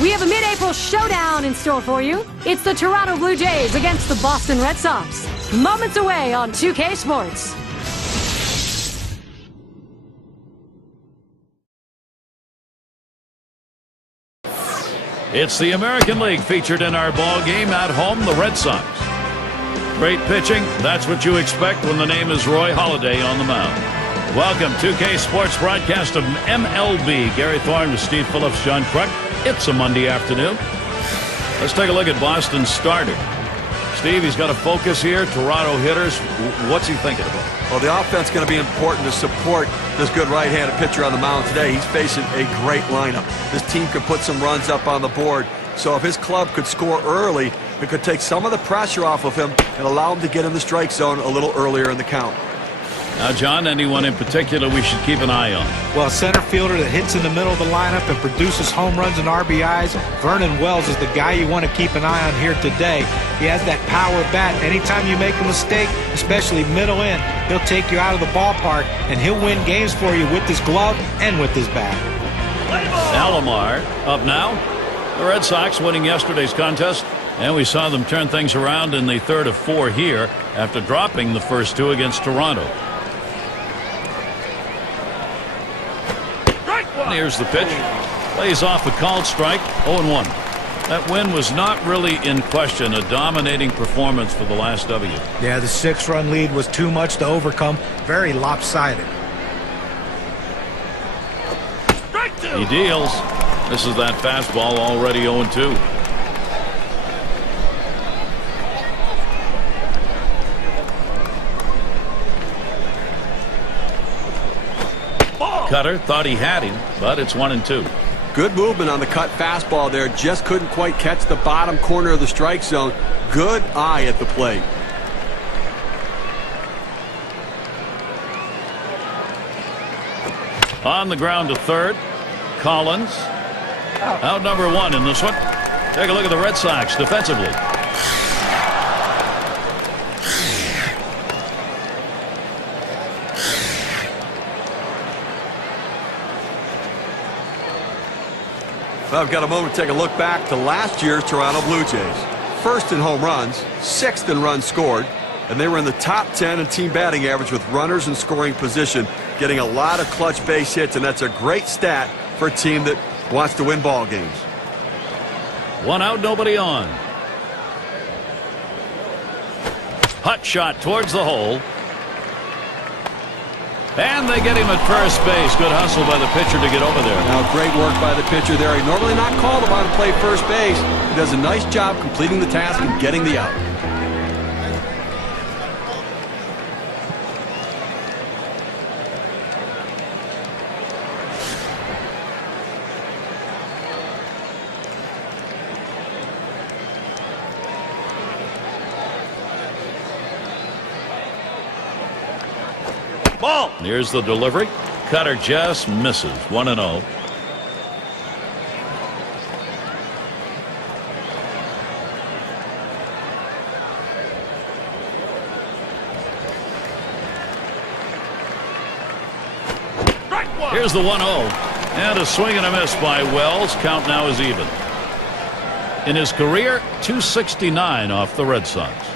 We have a mid-April showdown in store for you. It's the Toronto Blue Jays against the Boston Red Sox. Moments away on 2K Sports. It's the American League featured in our ball game. At home, the Red Sox. Great pitching. That's what you expect when the name is Roy Halladay on the mound. Welcome, 2K Sports broadcast of MLB. Gary Thorne with Steve Phillips, John Kruk. It's a Monday afternoon. Let's take a look at Boston's starter. Steve, he's got to focus here. Toronto hitters. What's he thinking about? Well, the offense is going to be important to support this good right-handed pitcher on the mound today. He's facing a great lineup. This team could put some runs up on the board. So if his club could score early, it could take some of the pressure off of him and allow him to get in the strike zone a little earlier in the count. Now, John, anyone in particular we should keep an eye on? Well, a center fielder that hits in the middle of the lineup and produces home runs and RBIs, Vernon Wells is the guy you want to keep an eye on here today. He has that power bat. Anytime you make a mistake, especially middle in, he'll take you out of the ballpark, and he'll win games for you with his glove and with his bat. Alomar up now. The Red Sox winning yesterday's contest, and we saw them turn things around in the third of 4 here after dropping the first 2 against Toronto. Here's the pitch. Plays off a called strike. 0-1. That win was not really in question. A dominating performance for the last W. Yeah, the 6-run lead was too much to overcome. Very lopsided. He deals. This is that fastball, already 0-2. Cutter thought he had him, but it's 1-2. Good movement on the cut fastball there. Just couldn't quite catch the bottom corner of the strike zone. Good eye at the plate. On the ground to third. Collins. Out number 1 in this one. Take a look at the Red Sox defensively. Well, I've got a moment to take a look back to last year's Toronto Blue Jays. First in home runs, 6th in runs scored, and they were in the top 10 in team batting average with runners in scoring position, getting a lot of clutch base hits, and that's a great stat for a team that wants to win ball games. 1 out, nobody on. Hot shot towards the hole. And they get him at first base. Good hustle by the pitcher to get over there. Now, great work by the pitcher there. He's normally not called upon to play first base. He does a nice job completing the task and getting the out. Ball. Here's the delivery. Cutter just misses. 1-0. Here's the 1-0. And a swing and a miss by Wells. Count now is even. In his career, 269 off the Red Sox.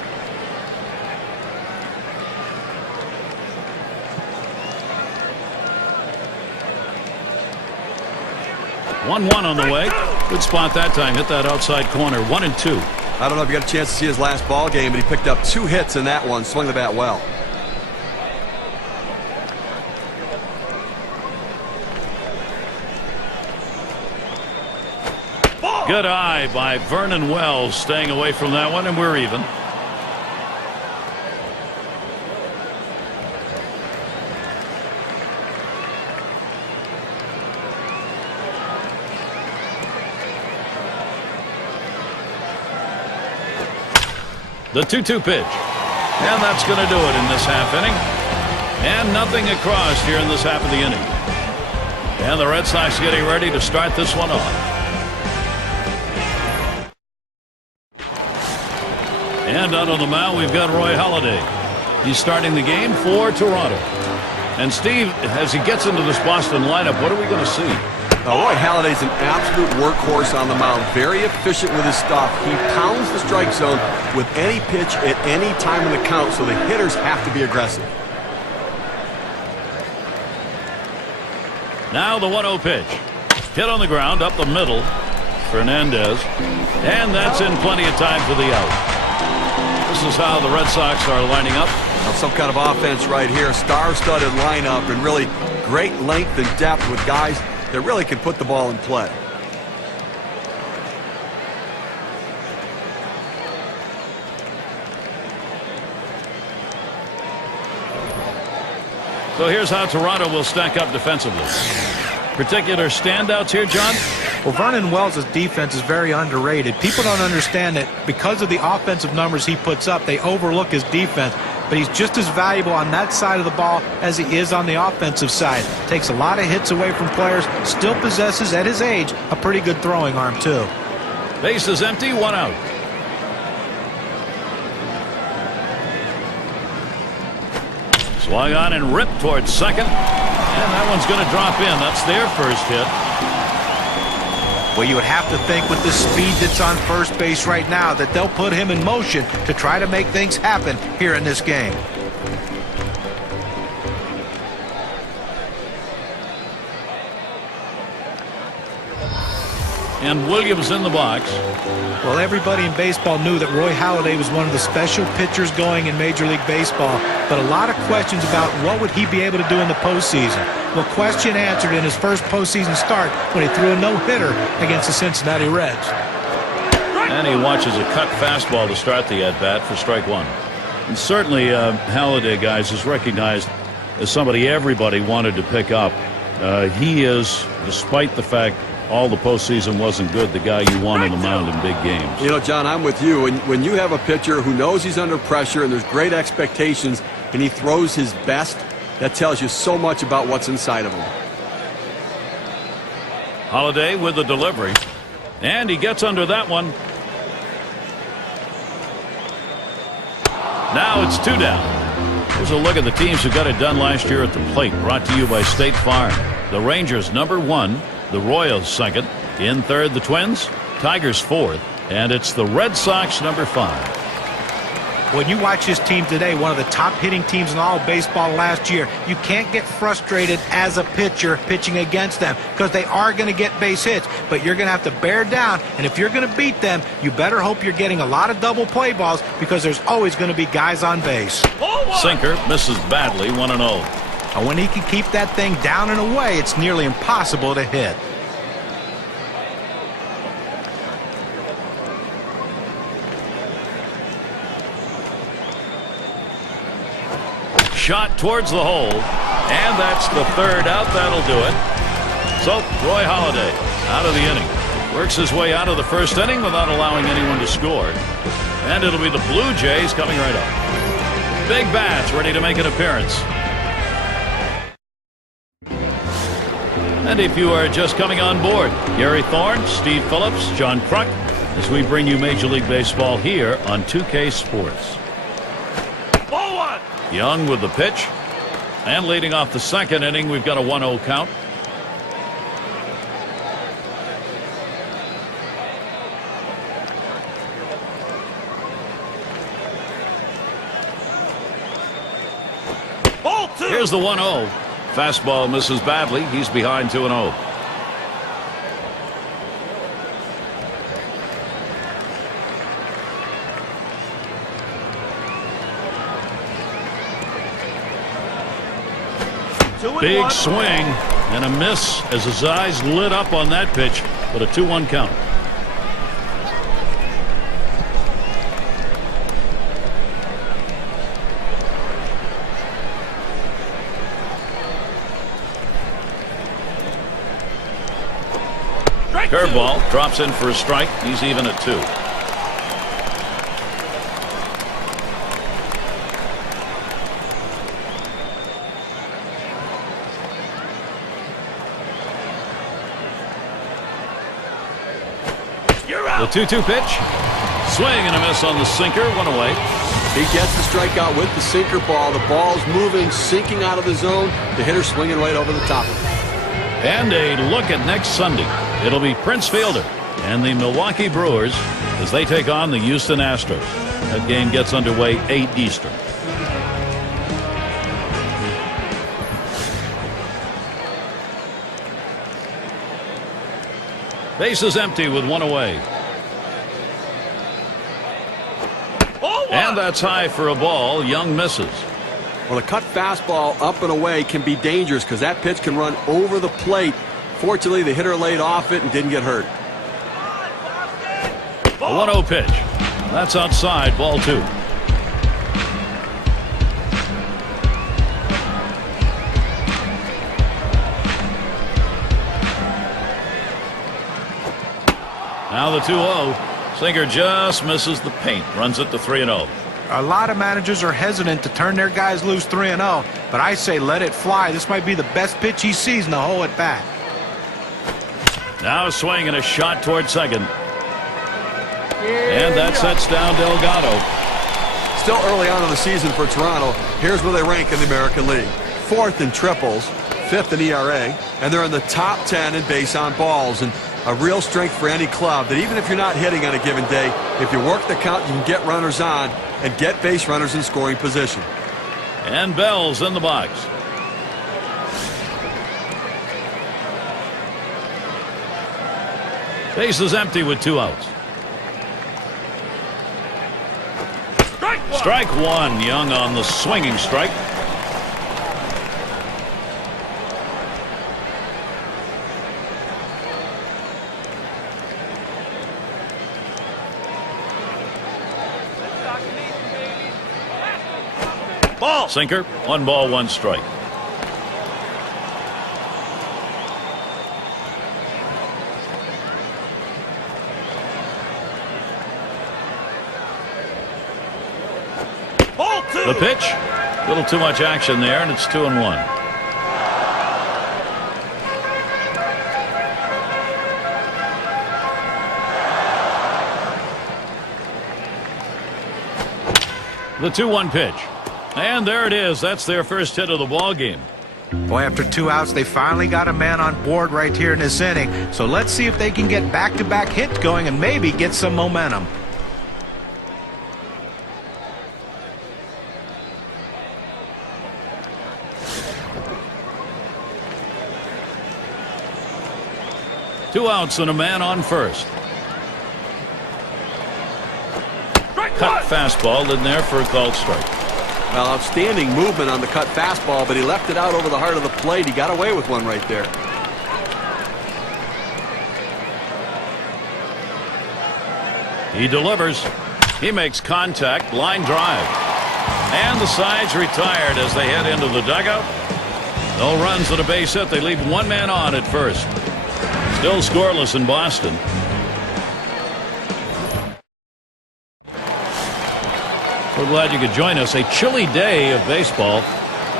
1-1 on the way. Good spot that time. Hit that outside corner. 1-2. I don't know if you got a chance to see his last ball game, but he picked up 2 hits in that one. Swung the bat well. Good eye by Vernon Wells, staying away from that one, and we're even. The 2-2 pitch. And that's going to do it in this half inning. And nothing across here in this half of the inning. And the Red Sox getting ready to start this one off. And out on the mound, we've got Roy Halladay. He's starting the game for Toronto. And Steve, as he gets into this Boston lineup, what are we going to see? Roy Halladay's an absolute workhorse on the mound. Very efficient with his stuff. He pounds the strike zone with any pitch at any time in the count, so the hitters have to be aggressive. Now the 1-0 pitch. Hit on the ground up the middle. Fernandez. And that's in plenty of time for the out. This is how the Red Sox are lining up. Some kind of offense right here. Star-studded lineup and really great length and depth with guys that really can put the ball in play. So here's how Toronto will stack up defensively. Particular standouts here, John? Well, Vernon Wells' defense is very underrated. People don't understand that because of the offensive numbers he puts up, they overlook his defense. But he's just as valuable on that side of the ball as he is on the offensive side. Takes a lot of hits away from players. Still possesses, at his age, a pretty good throwing arm, too. Base is empty, 1 out. Swung on and ripped towards second. And that one's going to drop in. That's their first hit. Well, you would have to think with the speed that's on first base right now that they'll put him in motion to try to make things happen here in this game. And Williams in the box. Well, everybody in baseball knew that Roy Halladay was one of the special pitchers going in Major League Baseball, but a lot of questions about what would he be able to do in the postseason. Well, question answered in his first postseason start when he threw a no-hitter against the Cincinnati Reds. And he watches a cut fastball to start the at-bat for strike one. And certainly Halladay, guys, is recognized as somebody everybody wanted to pick up. He is, despite the fact all the postseason wasn't good, the guy you want on the mound in big games. You know, John, I'm with you. When you have a pitcher who knows he's under pressure and there's great expectations and he throws his best, that tells you so much about what's inside of him. Halladay with the delivery. And he gets under that one. Now it's 2 down. Here's a look at the teams who got it done last year at the plate. Brought to you by State Farm. The Rangers, number 1. The Royals, 2nd. In 3rd, the Twins. Tigers, 4th. And it's the Red Sox, number 5. When you watch this team today, one of the top hitting teams in all of baseball last year, you can't get frustrated as a pitcher pitching against them because they are going to get base hits, but you're going to have to bear down, and if you're going to beat them, you better hope you're getting a lot of double play balls because there's always going to be guys on base. Sinker misses badly, 1-0. And when he can keep that thing down and away, it's nearly impossible to hit. Shot towards the hole, and that's the 3rd out. That'll do it. So Roy Halladay out of the inning, works his way out of the 1st inning without allowing anyone to score, and it'll be the Blue Jays coming right up. Big bats ready to make an appearance. And if you are just coming on board, Gary Thorne, Steve Phillips, John Kruk, as we bring you Major League Baseball here on 2K Sports. Young with the pitch, and leading off the 2nd inning, we've got a 1-0 count. Here's the 1-0. Fastball misses badly. He's behind 2-0. Big swing and a miss as his eyes lit up on that pitch, but a 2-1 count. Curveball drops in for a strike. He's even at 2. The 2-2 pitch. Swing and a miss on the sinker. 1 away. He gets the strikeout with the sinker ball. The ball's moving, sinking out of the zone. The hitter swinging right over the top of it. And a look at next Sunday. It'll be Prince Fielder and the Milwaukee Brewers as they take on the Houston Astros. That game gets underway 8 Eastern. Bases empty with 1 away. And that's high for a ball. Young misses. Well, a cut fastball up and away can be dangerous because that pitch can run over the plate. Fortunately, the hitter laid off it and didn't get hurt. A 1-0 pitch. That's outside, ball 2. Now the 2-0. Singer just misses the paint. Runs it to 3-0. A lot of managers are hesitant to turn their guys loose 3-0, but I say let it fly. This might be the best pitch he sees in the whole at bat. Now a swing and a shot toward second. And that sets down Delgado. Still early on in the season for Toronto. Here's where they rank in the American League. 4th in triples, 5th in ERA, and they're in the top 10 in base on balls. And a real strength for any club that even if you're not hitting on a given day, if you work the count, you can get runners on and get base runners in scoring position. And Bell's in the box. Base is empty with 2 outs. Strike 1. Young on the swinging strike. Ball. Sinker. 1 ball, 1 strike. The pitch. A little too much action there, and it's 2-1. The 2-1 pitch. And there it is. That's their first hit of the ball game. Boy, after 2 outs, they finally got a man on board right here in this inning. So let's see if they can get back-to-back hits going and maybe get some momentum. Two outs and a man on first. Cut fastball in there for a called strike. Well, outstanding movement on the cut fastball, but he left it out over the heart of the plate. He got away with one right there. He delivers. He makes contact. Line drive. And the side's retired as they head into the dugout. No runs at a base hit. They leave 1 man on at first. Still scoreless in Boston. We're glad you could join us. A chilly day of baseball.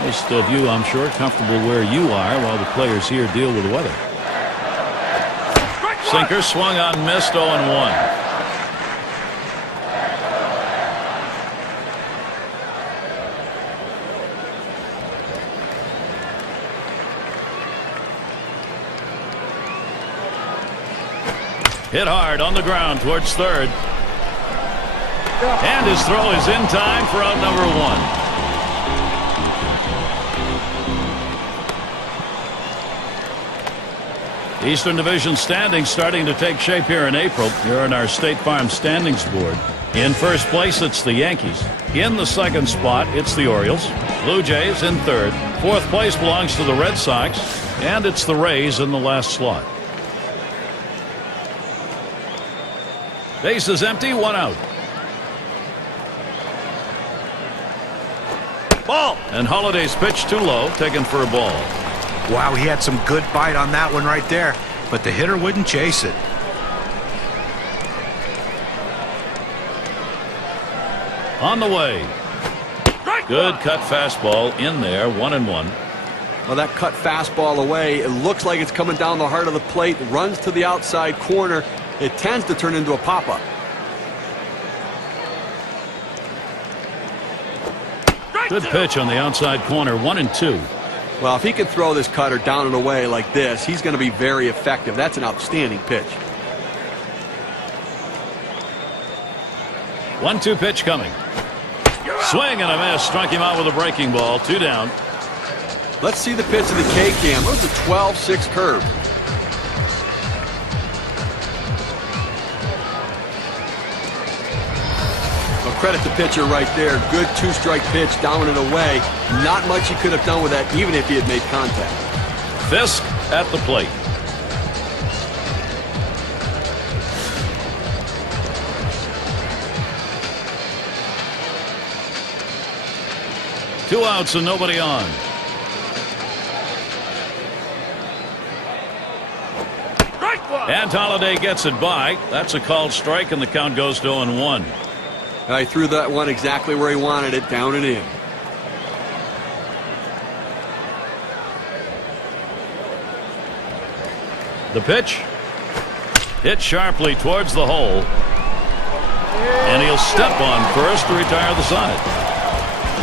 Most of you, I'm sure, comfortable where you are while the players here deal with the weather. Sinker swung on, missed, 0-1. Hit hard on the ground towards third. And his throw is in time for out number 1. Eastern Division standings starting to take shape here in April. Here on our State Farm standings board. In first place, it's the Yankees. In the second spot, it's the Orioles. Blue Jays in third. Fourth place belongs to the Red Sox. And it's the Rays in the last slot. Base is empty, 1 out. Ball. And Halladay's pitch too low, taken for a ball. Wow, he had some good bite on that one right there, but the hitter wouldn't chase it. On the way. Good cut fastball in there, 1-1. Well, that cut fastball away, it looks like it's coming down the heart of the plate, runs to the outside corner. It tends to turn into a pop-up. Good pitch on the outside corner, 1-2. Well, if he can throw this cutter down and away like this, he's going to be very effective. That's an outstanding pitch. 1-2 pitch coming. Swing and a miss. Struck him out with a breaking ball. 2 down. Let's see the pitch of the K-Cam. It was a 12-6 curve. Well, credit the pitcher right there. Good 2-strike pitch down and away. Not much he could have done with that, even if he had made contact. Fisk at the plate. Two outs and nobody on. And Halladay gets it by. That's a called strike, and the count goes to 0-1. He threw that one exactly where he wanted it, down and in. The pitch hit sharply towards the hole, and he'll step on first to retire the side.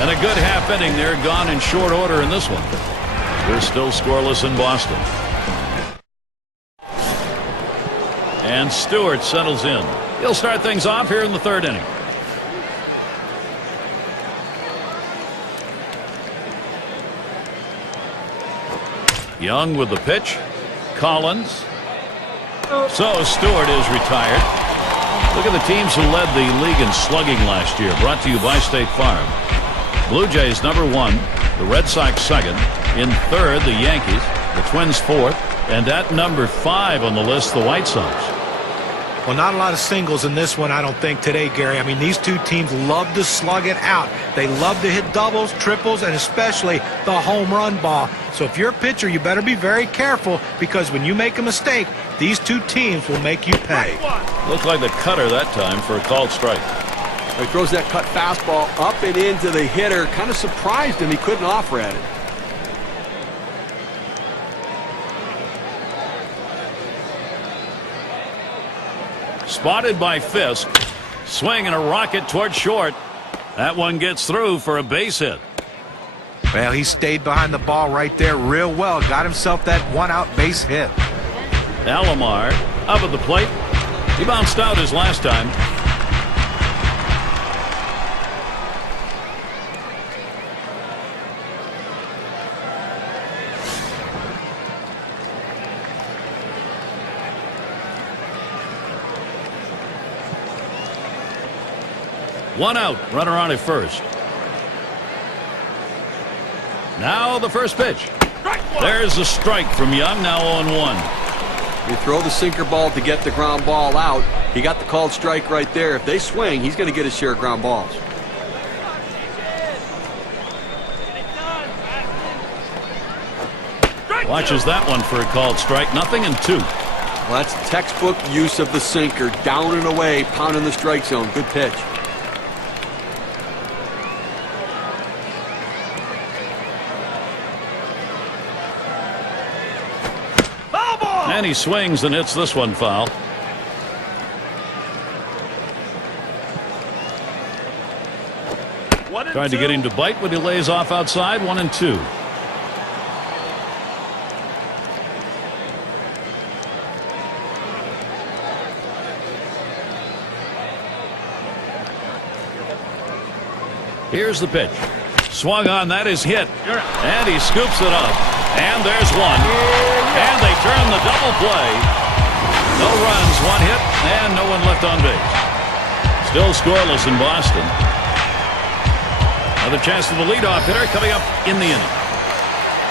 And a good half inning there, gone in short order in this one. We're still scoreless in Boston. And Stewart settles in. He'll start things off here in the 3rd inning. Young with the pitch. Collins. So Stewart is retired. Look at the teams who led the league in slugging last year. Brought to you by State Farm. Blue Jays #1, the Red Sox 2nd, in 3rd the Yankees, the Twins 4th, and at #5 on the list the White Sox. Well, not a lot of singles in this one, I don't think, today, Gary. I mean, these two teams love to slug it out. They love to hit doubles, triples, and especially the home run ball. So if you're a pitcher, you better be very careful, because when you make a mistake, these two teams will make you pay. Looked like the cutter that time for a called strike. He throws that cut fastball up and into the hitter. Kind of surprised him. He couldn't offer at it. Spotted by Fisk. Swing and a rocket toward short. That one gets through for a base hit. Well, he stayed behind the ball right there real well. Got himself that 1-out base hit. Alomar up at the plate. He bounced out his last time. One out, runner on at first. Now the first pitch. There's a strike from Young, now 0-1. You throw the sinker ball to get the ground ball out. He got the called strike right there. If they swing, he's going to get his share of ground balls. Watches that one for a called strike. 0-2. Well, that's textbook use of the sinker. Down and away, pounding the strike zone. Good pitch. And he swings and hits this one foul. Tried to get him to bite, but he lays off outside. 1-2. Here's the pitch. Swung on, that is hit. And he scoops it up. And there's one. And they turn the double play. No runs, one hit, and no one left on base. Still scoreless in Boston. Another chance for the leadoff hitter coming up in the inning.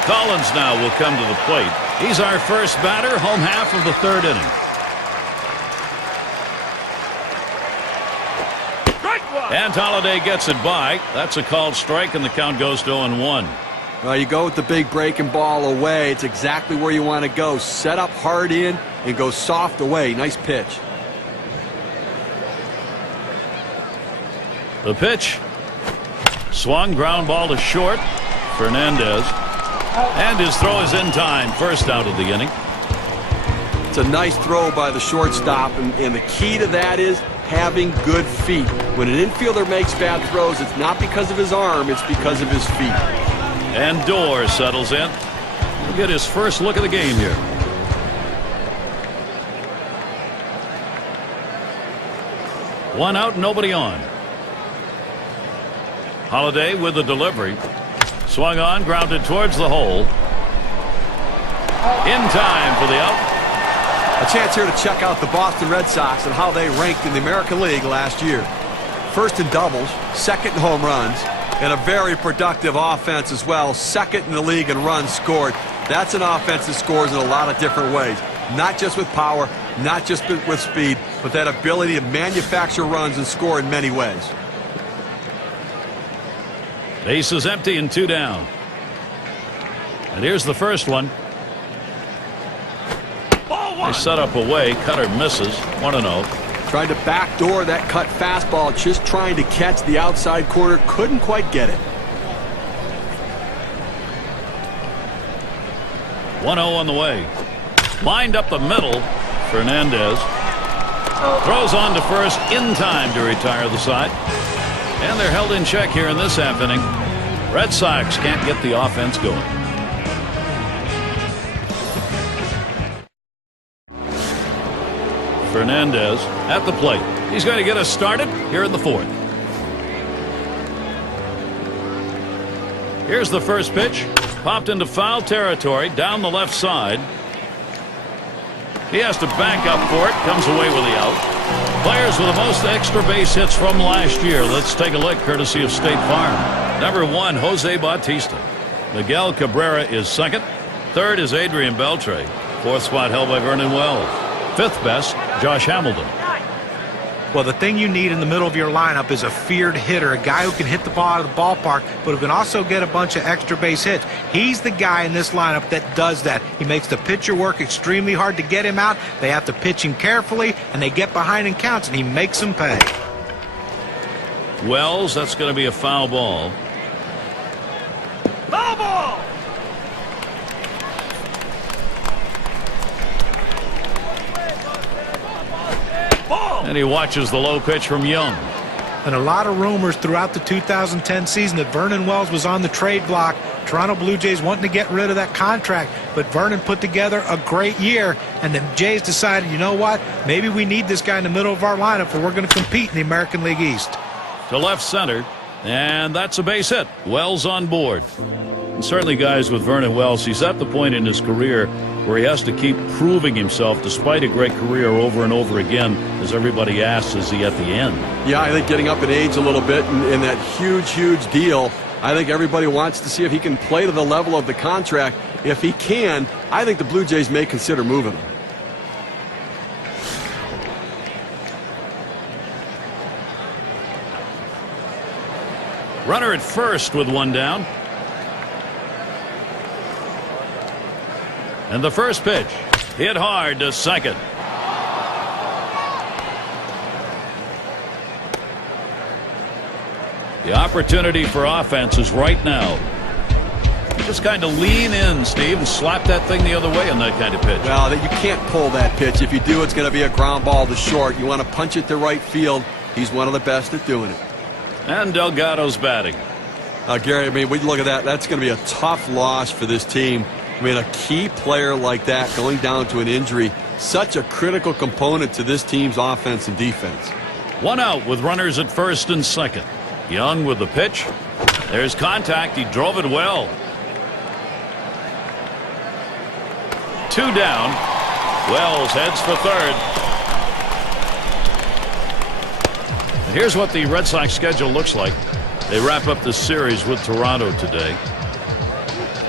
Collins now will come to the plate. He's our first batter, home half of the 3rd inning. And Halladay gets it by. That's a called strike, and the count goes to 0-1. Well, you go with the big breaking ball away. It's exactly where you want to go. Set up hard in and go soft away. Nice pitch. The pitch. Swung, ground ball to short. Fernandez. And his throw is in time. First out of the inning. It's a nice throw by the shortstop, and the key to that is having good feet. When an infielder makes bad throws, it's not because of his arm, it's because of his feet. And Dorr settles in. He'll get his first look of the game here. One out, nobody on. Halladay with the delivery. Swung on, grounded towards the hole. In time for the out. A chance here to check out the Boston Red Sox and how they ranked in the American League last year. First in doubles, second in home runs, and a very productive offense as well. Second in the league in runs scored. That's an offense that scores in a lot of different ways. Not just with power, not just with speed, but that ability to manufacture runs and score in many ways. Base is empty and 2 down. And here's the first one. They set up away. Cutter misses. 1-0. Tried to backdoor that cut fastball, just trying to catch the outside corner. Couldn't quite get it. 1-0 on the way. Lined up the middle. Fernandez throws on to first in time to retire the side. And they're held in check here in this half inning. Red Sox can't get the offense going. Fernandez at the plate. He's going to get us started here in the fourth. Here's the first pitch. Popped into foul territory down the left side. He has to back up for it. Comes away with the out. Players with the most extra base hits from last year. Let's take a look courtesy of State Farm. Number 1, Jose Bautista. Miguel Cabrera is second. Third is Adrian Beltre. Fourth spot held by Vernon Wells. Fifth best, Josh Hamilton. Well, the thing you need in the middle of your lineup is a feared hitter, a guy who can hit the ball out of the ballpark, but who can also get a bunch of extra base hits. He's the guy in this lineup that does that. He makes the pitcher work extremely hard to get him out. They have to pitch him carefully, and they get behind in counts, and he makes them pay. Wells, that's going to be a foul ball. Foul ball! And he watches the low pitch from Young. And a lot of rumors throughout the 2010 season that Vernon Wells was on the trade block. Toronto Blue Jays wanting to get rid of that contract, but Vernon put together a great year, and the Jays decided, you know what, maybe we need this guy in the middle of our lineup or we're going to compete in the American League East. To left center, and that's a base hit. Wells on board. And certainly, guys, with Vernon Wells, he's at the point in his career where he has to keep proving himself despite a great career over and over again. As everybody asks, is he at the end? Yeah, I think getting up in age a little bit and that huge deal, I think everybody wants to see if he can play to the level of the contract. If he can, I think the Blue Jays may consider moving him. Runner at first with 1 down. And the first pitch hit hard to second. The opportunity for offense is right now. Just kind of lean in, Steve, and slap that thing the other way on that kind of pitch. Well, you can't pull that pitch. If you do, it's going to be a ground ball to short. You want to punch it to right field. He's one of the best at doing it. And Delgado's batting. Gary, I mean, we look at that. That's going to be a tough loss for this team. I mean, a key player like that going down to an injury, such a critical component to this team's offense and defense. 1 out with runners at first and second. Young with the pitch. There's contact. He drove it well. 2 down. Wells heads for third. And here's what the Red Sox schedule looks like. They wrap up the series with Toronto today.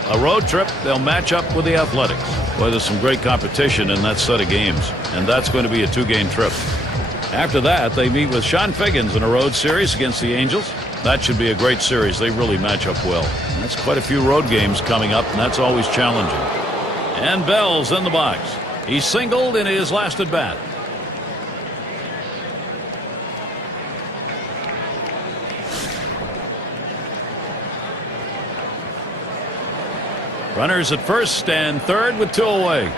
A road trip, they'll match up with the Athletics. Boy, there's some great competition in that set of games, and that's going to be a 2-game trip. After that, they meet with Sean Figgins in a road series against the Angels. That should be a great series. They really match up well. And that's quite a few road games coming up, and that's always challenging. And Bell's in the box. He singled in his last at bat. Runners at first and third with 2 away.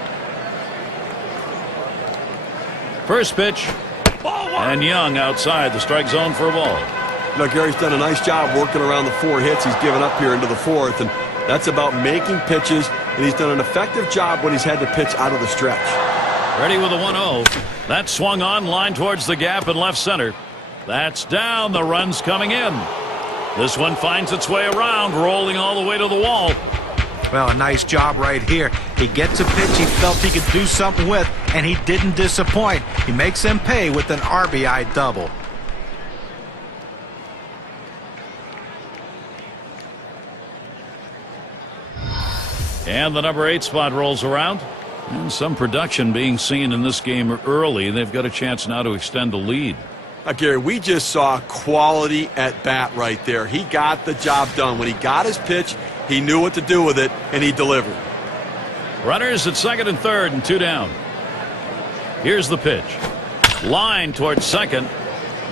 First pitch. And Young outside the strike zone for a ball. You know, Gary's done a nice job working around the 4 hits he's given up here into the fourth. And That's about making pitches, and he's done an effective job when he's had to pitch out of the stretch. Ready with a 1-0. That swung on, line towards the gap in left center. That's down. The run's coming in. This one finds its way around, rolling all the way to the wall. Well, a nice job right here. He gets a pitch he felt he could do something with, and he didn't disappoint. He makes them pay with an RBI double. And the number 8 spot rolls around. And some production being seen in this game early. They've got a chance now to extend the lead. Gary, we just saw quality at bat right there. He got the job done. When he got his pitch, he knew what to do with it, and he delivered. Runners at second and third and 2 down. Here's the pitch. Line towards second.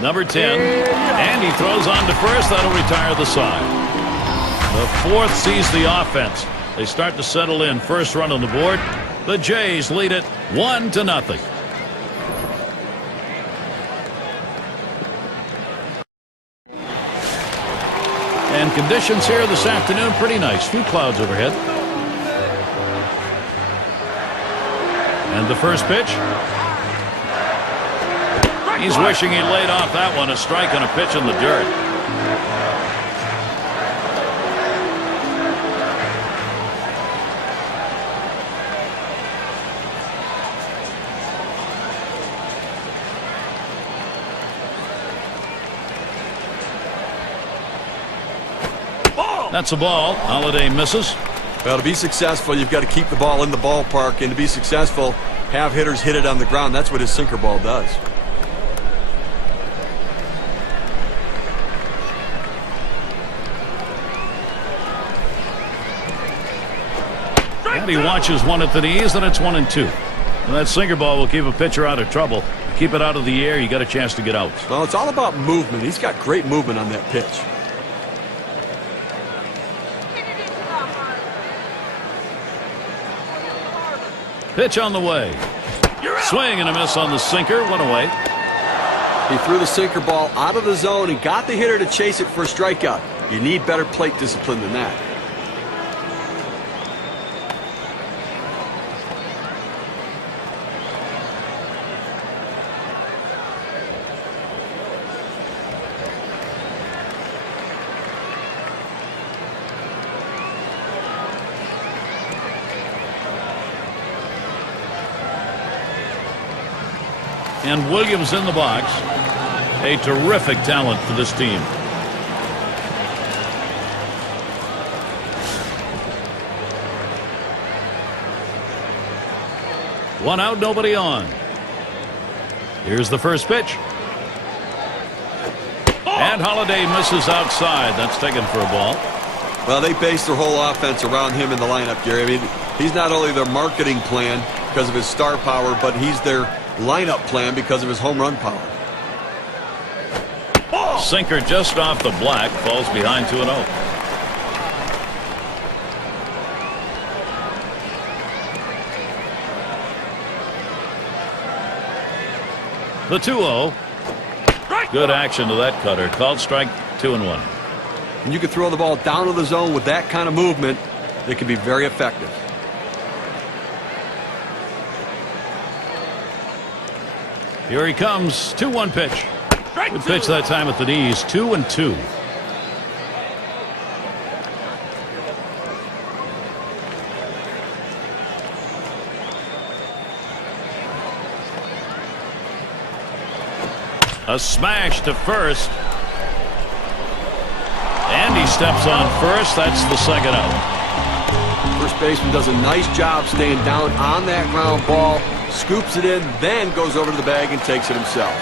Number 10. And he throws on to first. That'll retire the side. The fourth sees the offense. They start to settle in. First run on the board. The Jays lead it 1-0. And conditions here this afternoon pretty nice. Few clouds overhead. And the first pitch. He's wishing he laid off that one. A strike on a pitch in the dirt. That's a ball. Halladay misses. Well, to be successful, you've got to keep the ball in the ballpark, and to be successful, have hitters hit it on the ground. That's what his sinker ball does. And he watches one at the knees, and it's 1-2. And that sinker ball will keep a pitcher out of trouble. Keep it out of the air, you got a chance to get out. Well, it's all about movement. He's got great movement on that pitch. Pitch on the way. Swing and a miss on the sinker. One away. He threw the sinker ball out of the zone and got the hitter to chase it for a strikeout. You need better plate discipline than that. And Williams in the box. A terrific talent for this team. One out, nobody on. Here's the first pitch. And Halladay misses outside. That's taken for a ball. Well, they base their whole offense around him in the lineup, Gary. I mean, he's not only their marketing plan because of his star power, but he's their lineup plan because of his home run power. Sinker just off the black, falls behind 2-0. The 2-0. Good action to that cutter. Called strike 2-1. And you can throw the ball down to the zone with that kind of movement. It can be very effective. Here he comes. 2-1 pitch. Good pitch that time at the knees. 2-2. A smash to first. And he steps on first. That's the second out. First baseman does a nice job staying down on that ground ball. Scoops it in, then goes over to the bag and takes it himself.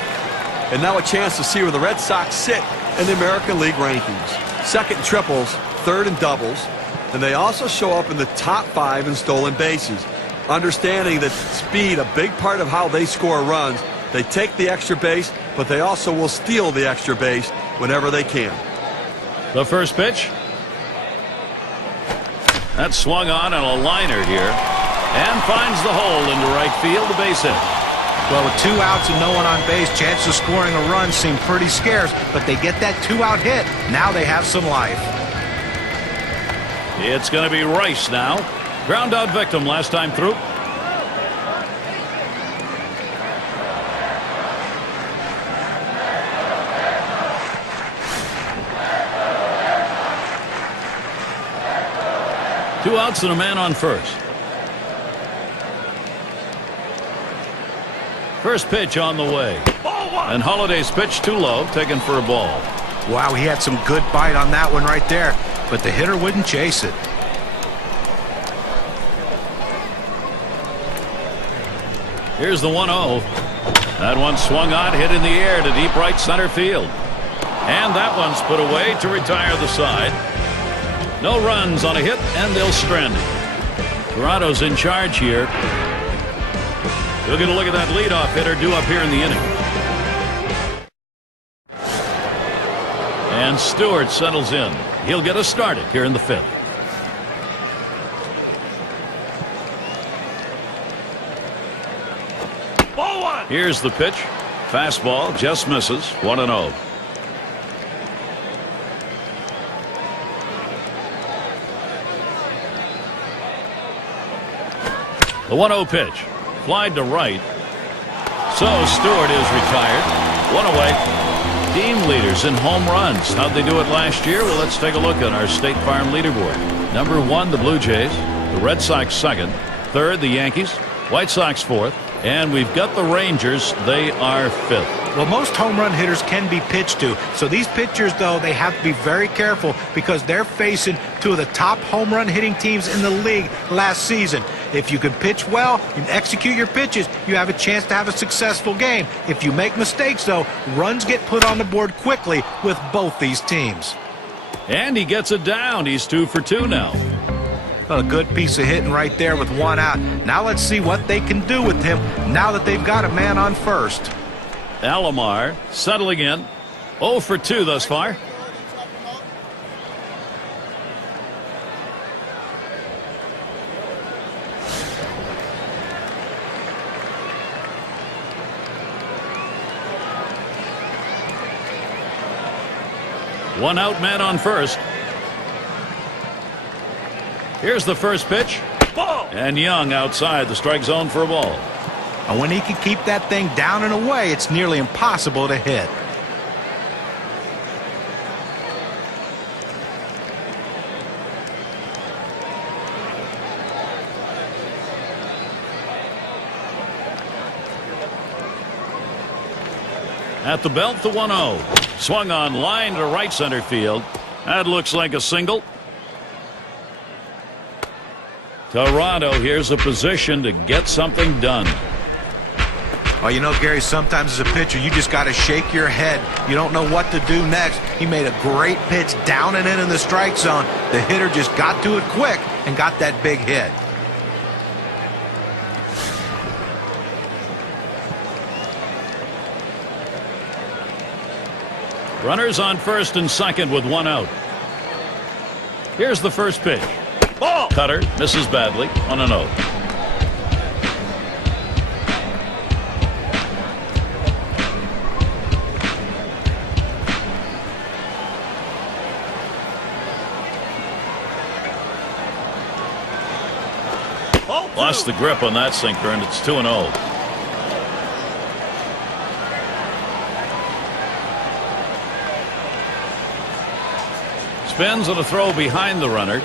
And now a chance to see where the Red Sox sit in the American League rankings. Second in triples, third in doubles, and they also show up in the top 5 in stolen bases. Understanding that speed, a big part of how they score runs, they take the extra base, but they also will steal the extra base whenever they can. The first pitch. That swung on a liner here. And finds the hole into right field, the base hit. Well, with 2 outs and no one on base, chances of scoring a run seem pretty scarce, but they get that 2-out hit. Now they have some life. It's going to be Rice now. Ground out victim last time through. Two outs and a man on first. First pitch on the way. And Halladay's pitch too low, taken for a ball. Wow, he had some good bite on that one right there, but the hitter wouldn't chase it. Here's the 1-0. That one swung on, hit in the air to deep right center field. And that one's put away to retire the side. No runs on a hit, and they'll strand it. Toronto's in charge here. We'll get a look at that leadoff hitter due up here in the inning. And Stewart settles in. He'll get us started here in the fifth. Here's the pitch. Fastball just misses. 1-0. The 1-0 pitch. Flied to right. So Stewart is retired. One away. Team leaders in home runs. How'd they do it last year? Well, let's take a look at our State Farm leaderboard. Number 1, the Blue Jays. The Red Sox second. Third, the Yankees. White Sox fourth. And we've got the Rangers. They are fifth. Well, most home run hitters can be pitched to. So these pitchers, though, they have to be very careful because they're facing two of the top home run hitting teams in the league last season. If you can pitch well and execute your pitches, you have a chance to have a successful game. If you make mistakes, though, runs get put on the board quickly with both these teams. And he gets it down. He's 2 for 2 now. Well, a good piece of hitting right there with one out. Now let's see what they can do with him now that they've got a man on first. Alomar settling in. 0 for 2 thus far. One out, man on first. Here's the first pitch. Ball. And Young outside the strike zone for a ball. And when he can keep that thing down and away, it's nearly impossible to hit. At the belt, the 1-0. Swung on line to right center field. That looks like a single. Toronto, here's a position to get something done. Well, you know, Gary, sometimes as a pitcher, you just got to shake your head. You don't know what to do next. He made a great pitch down and in the strike zone. The hitter just got to it quick and got that big hit. Runners on first and second with one out. Here's the first pitch. Ball. Cutter misses badly on an 0. Lost the grip on that sinker, and it's 2-0. Spins on a throw behind the runner.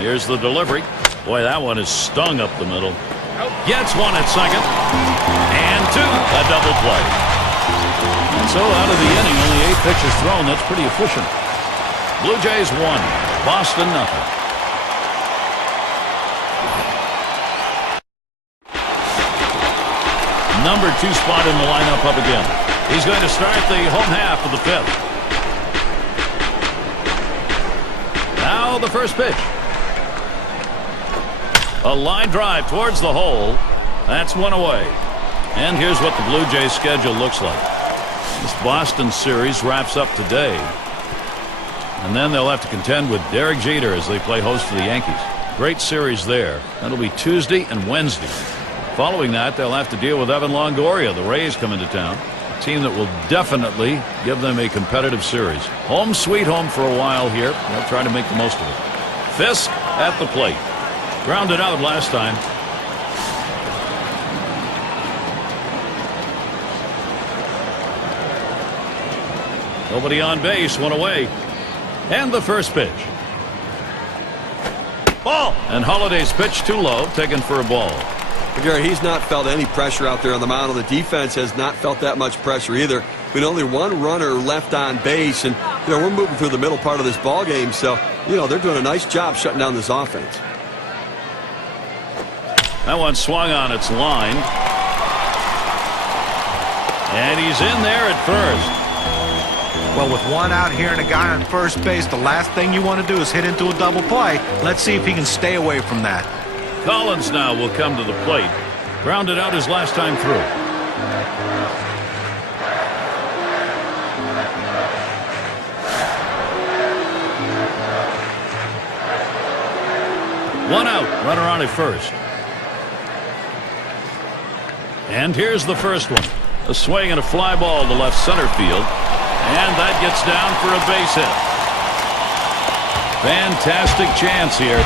Here's the delivery. Boy, that one is stung up the middle. Gets one at second. And 2. A double play. And so out of the inning, only 8 pitches thrown. That's pretty efficient. Blue Jays 1. Boston nothing. Number 2 spot in the lineup up again. He's going to start the home half of the 5th. Now the first pitch. A line drive towards the hole. That's one away. And here's what the Blue Jays schedule looks like. This Boston series wraps up today. And then they'll have to contend with Derek Jeter as they play host to the Yankees. Great series there. That'll be Tuesday and Wednesday. Following that, they'll have to deal with Evan Longoria. The Rays come into town. A team that will definitely give them a competitive series. Home sweet home for a while here. They'll try to make the most of it. Fisk at the plate. Grounded out last time. Nobody on base, one away. And the first pitch. Ball! And Halladay's pitch too low, taken for a ball. Gary, he's not felt any pressure out there on the mound. The defense has not felt that much pressure either. With only one runner left on base, and we're moving through the middle part of this ball game, so they're doing a nice job shutting down this offense. That one swung on its line, and he's in there at first. Well, with one out here and a guy on first base, the last thing you want to do is hit into a double play. Let's see if he can stay away from that. Collins now will come to the plate. Grounded out his last time through. One out, runner on at first. And here's the first one. A swing and a fly ball to left center field. And that gets down for a base hit. Fantastic chance here.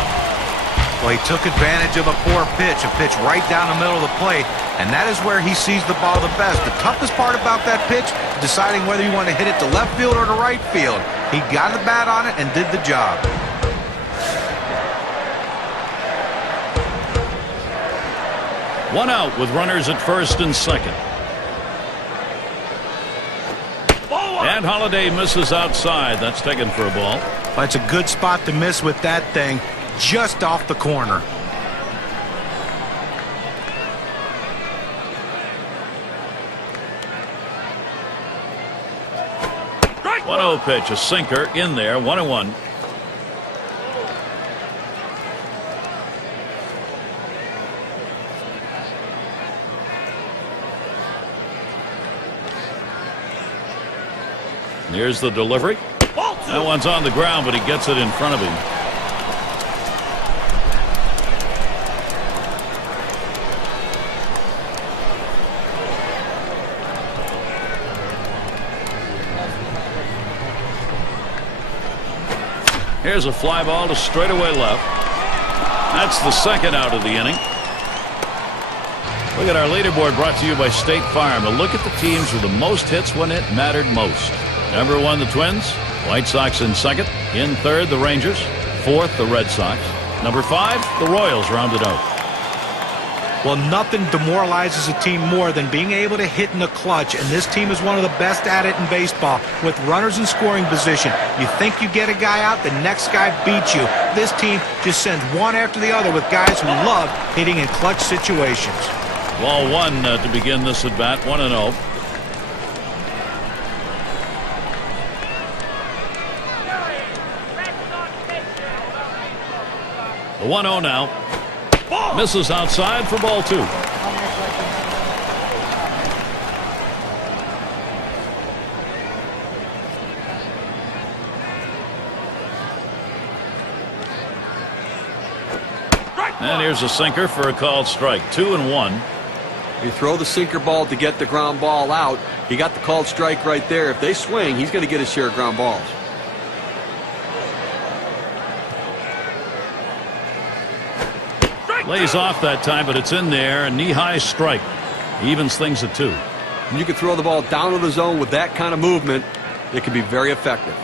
Well, he took advantage of a poor pitch, a pitch right down the middle of the plate, and that is where he sees the ball the best. The toughest part about that pitch is deciding whether you want to hit it to left field or to right field. He got the bat on it and did the job. One out with runners at first and second. And Halladay misses outside. That's taken for a ball. Well, it's a good spot to miss with that thing, just off the corner. Right. 1-0 pitch, a sinker in there, 1-1. Here's the delivery. That one's on the ground, but he gets it in front of him. Here's a fly ball to straightaway left. That's the second out of the inning. Look at our leaderboard brought to you by State Farm. A look at the teams with the most hits when it mattered most. Number 1, the Twins. White Sox in second. In third, the Rangers. Fourth, the Red Sox. Number 5, the Royals rounded out. Well, nothing demoralizes a team more than being able to hit in the clutch, and this team is one of the best at it in baseball. With runners in scoring position, you think you get a guy out, the next guy beats you. This team just sends one after the other with guys who love hitting in clutch situations. Ball 1 to begin this at bat, 1-0. The 1-0 now. Misses outside for ball 2. And here's a sinker for a called strike. 2-1. You throw the sinker ball to get the ground ball out. He got the called strike right there. If they swing, he's going to get his share of ground balls. Lays off that time, but it's in there. A knee-high strike. Evens things at 2. And you can throw the ball down to the zone with that kind of movement. It can be very effective.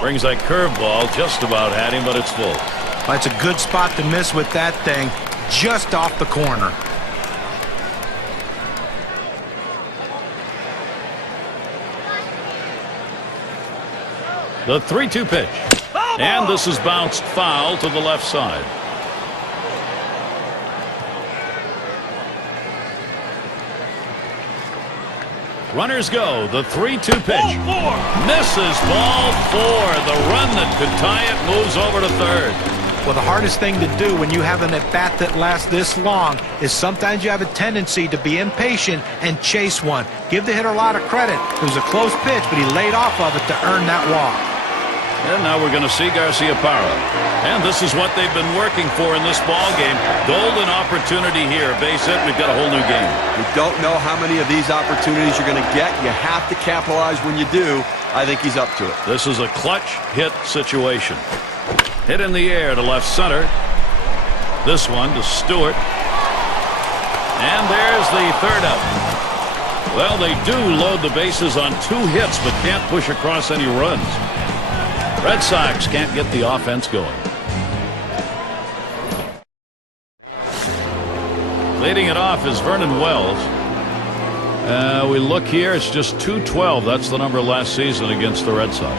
Brings that curveball, just about had him, but it's full. That's a good spot to miss with that thing, just off the corner. The 3-2 pitch. And this is bounced foul to the left side. Runners go. The 3-2 pitch. Misses ball 4. The run that could tie it moves over to third. Well, the hardest thing to do when you have an at-bat that lasts this long is sometimes you have a tendency to be impatient and chase one. Give the hitter a lot of credit. It was a close pitch, but he laid off of it to earn that walk. And now we're going to see Garciaparra. And this is what they've been working for in this ball game. Golden opportunity here. Base hit, we've got a whole new game. We don't know how many of these opportunities you're going to get. You have to capitalize when you do. I think he's up to it. This is a clutch hit situation. Hit in the air to left center. This one to Stewart. And there's the third out. Well, they do load the bases on 2 hits, but can't push across any runs. Red Sox can't get the offense going. Leading it off is Vernon Wells. We look here, it's just .212. That's the number last season against the Red Sox.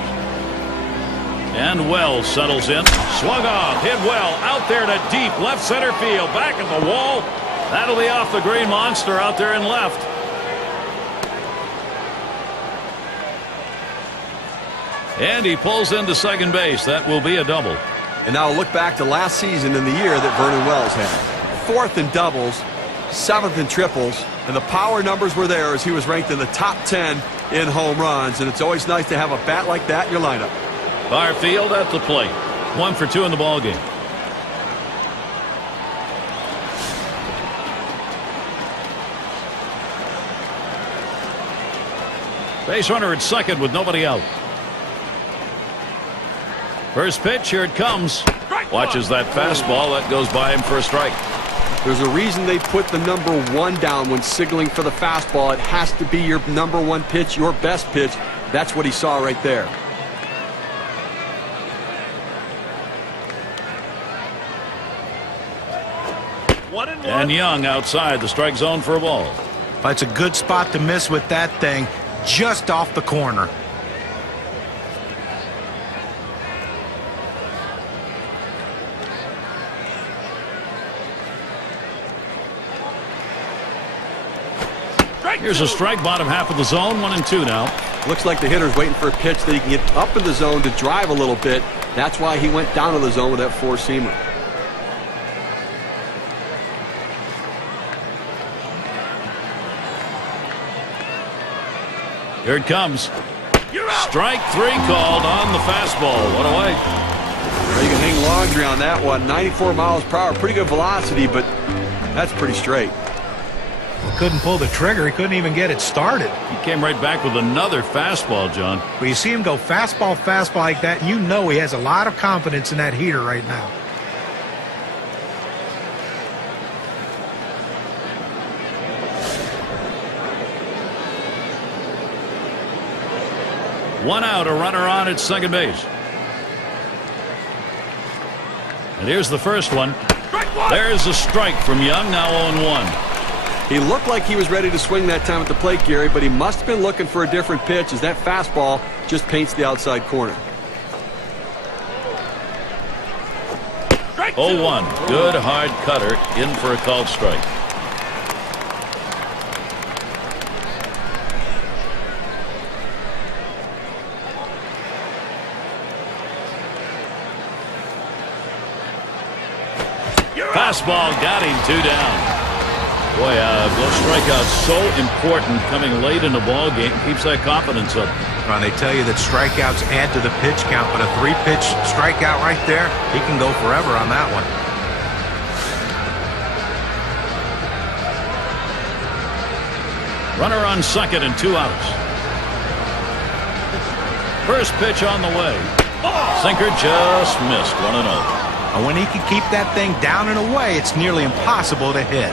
And Wells settles in. Swung on, hit well, out there to deep left center field, back at the wall. That'll be off the green monster out there in left. And he pulls into second base. That will be a double. And now look back to last season in the year that Vernon Wells had. 4th in doubles, 7th in triples, and the power numbers were there as he was ranked in the top 10 in home runs. And it's always nice to have a bat like that in your lineup. Barfield at the plate. 1 for 2 in the ball game. Base runner at second with nobody out. First pitch, here it comes. Watches that fastball. That goes by him for a strike. There's a reason they put the number 1 down when signaling for the fastball. It has to be your number 1 pitch, your best pitch. That's what he saw right there. And Young outside the strike zone for a ball. It's a good spot to miss with that thing, just off the corner. Here's a strike, bottom half of the zone, 1 and 2 now. Looks like the hitter's waiting for a pitch that he can get up in the zone to drive a little bit. That's why he went down to the zone with that 4-seamer. Here it comes. Strike 3 called on the fastball. What a way. Well, you can hang laundry on that one. 94 miles per hour. Pretty good velocity, but that's pretty straight. Couldn't pull the trigger. He couldn't even get it started. He came right back with another fastball, John. Well, you see him go fastball like that, and you know he has a lot of confidence in that heater right now. One out, a runner on at second base. And here's the first one. There's a strike from Young, now 0-1. He looked like he was ready to swing that time at the plate, Gary, but he must have been looking for a different pitch as that fastball just paints the outside corner. 0-1. Good hard cutter in for a called strike. Fastball got him, 2 down. Boy, those strikeouts so important coming late in the ball game. Keeps that confidence up. Well, they tell you that strikeouts add to the pitch count, but a 3-pitch strikeout right there, he can go forever on that one. Runner on second and 2 outs. First pitch on the way. Sinker just missed, 1-0. And when he can keep that thing down and away, it's nearly impossible to hit.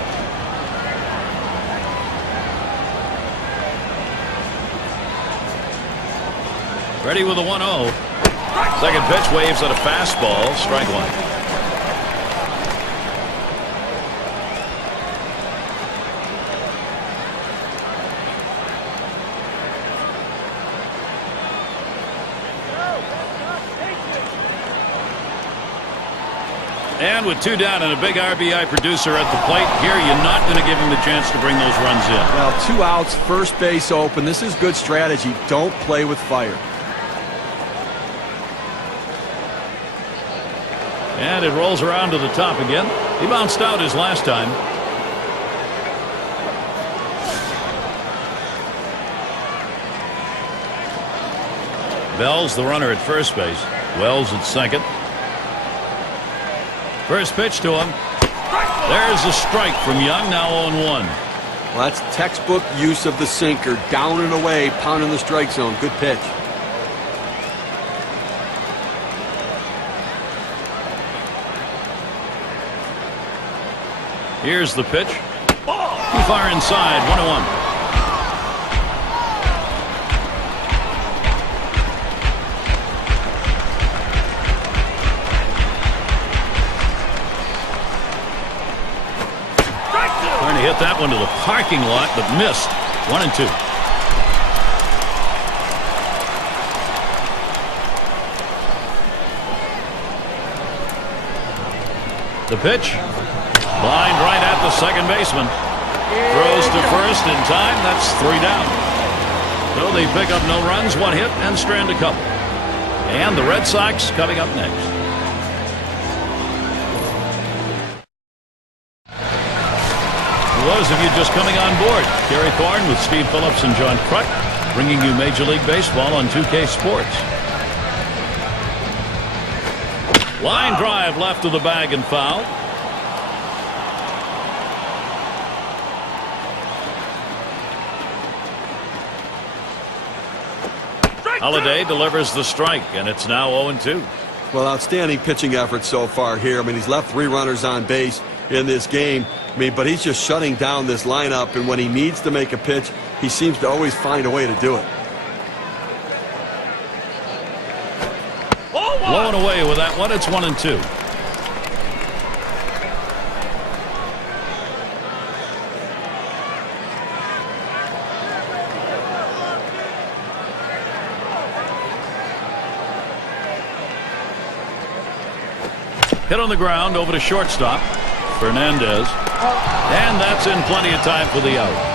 Ready with a 1-0. Second pitch, waves at a fastball, strike 1. And with 2 down and a big RBI producer at the plate, here you're not going to give him the chance to bring those runs in. Well, 2 outs, first base open. This is good strategy. Don't play with fire. And it rolls around to the top again. He bounced out his last time. Bell's the runner at first base. Wells at second. First pitch to him. There's a strike from Young, now 0-1. Well, that's textbook use of the sinker. Down and away, pounding the strike zone. Good pitch. Here's the pitch. Too far inside, 1-1. Trying to hit that one to the parking lot, but missed. 1-2. The pitch. Lined right at the second baseman. Throws to first in time. That's 3 down. So they pick up no runs, 1 hit, and strand a couple. And the Red Sox coming up next. For those of you just coming on board, Gary Thorne with Steve Phillips and John Kruk, bringing you Major League Baseball on 2K Sports. Line drive left of the bag and foul. Halladay delivers the strike, and it's now 0-2. Well, outstanding pitching effort so far here. I mean, he's left 3 runners on base in this game. I mean, but he's just shutting down this lineup, and when he needs to make a pitch, he seems to always find a way to do it. Blown away with that one. It's 1-2. Hit on the ground over to shortstop. Fernandez. And that's in plenty of time for the out.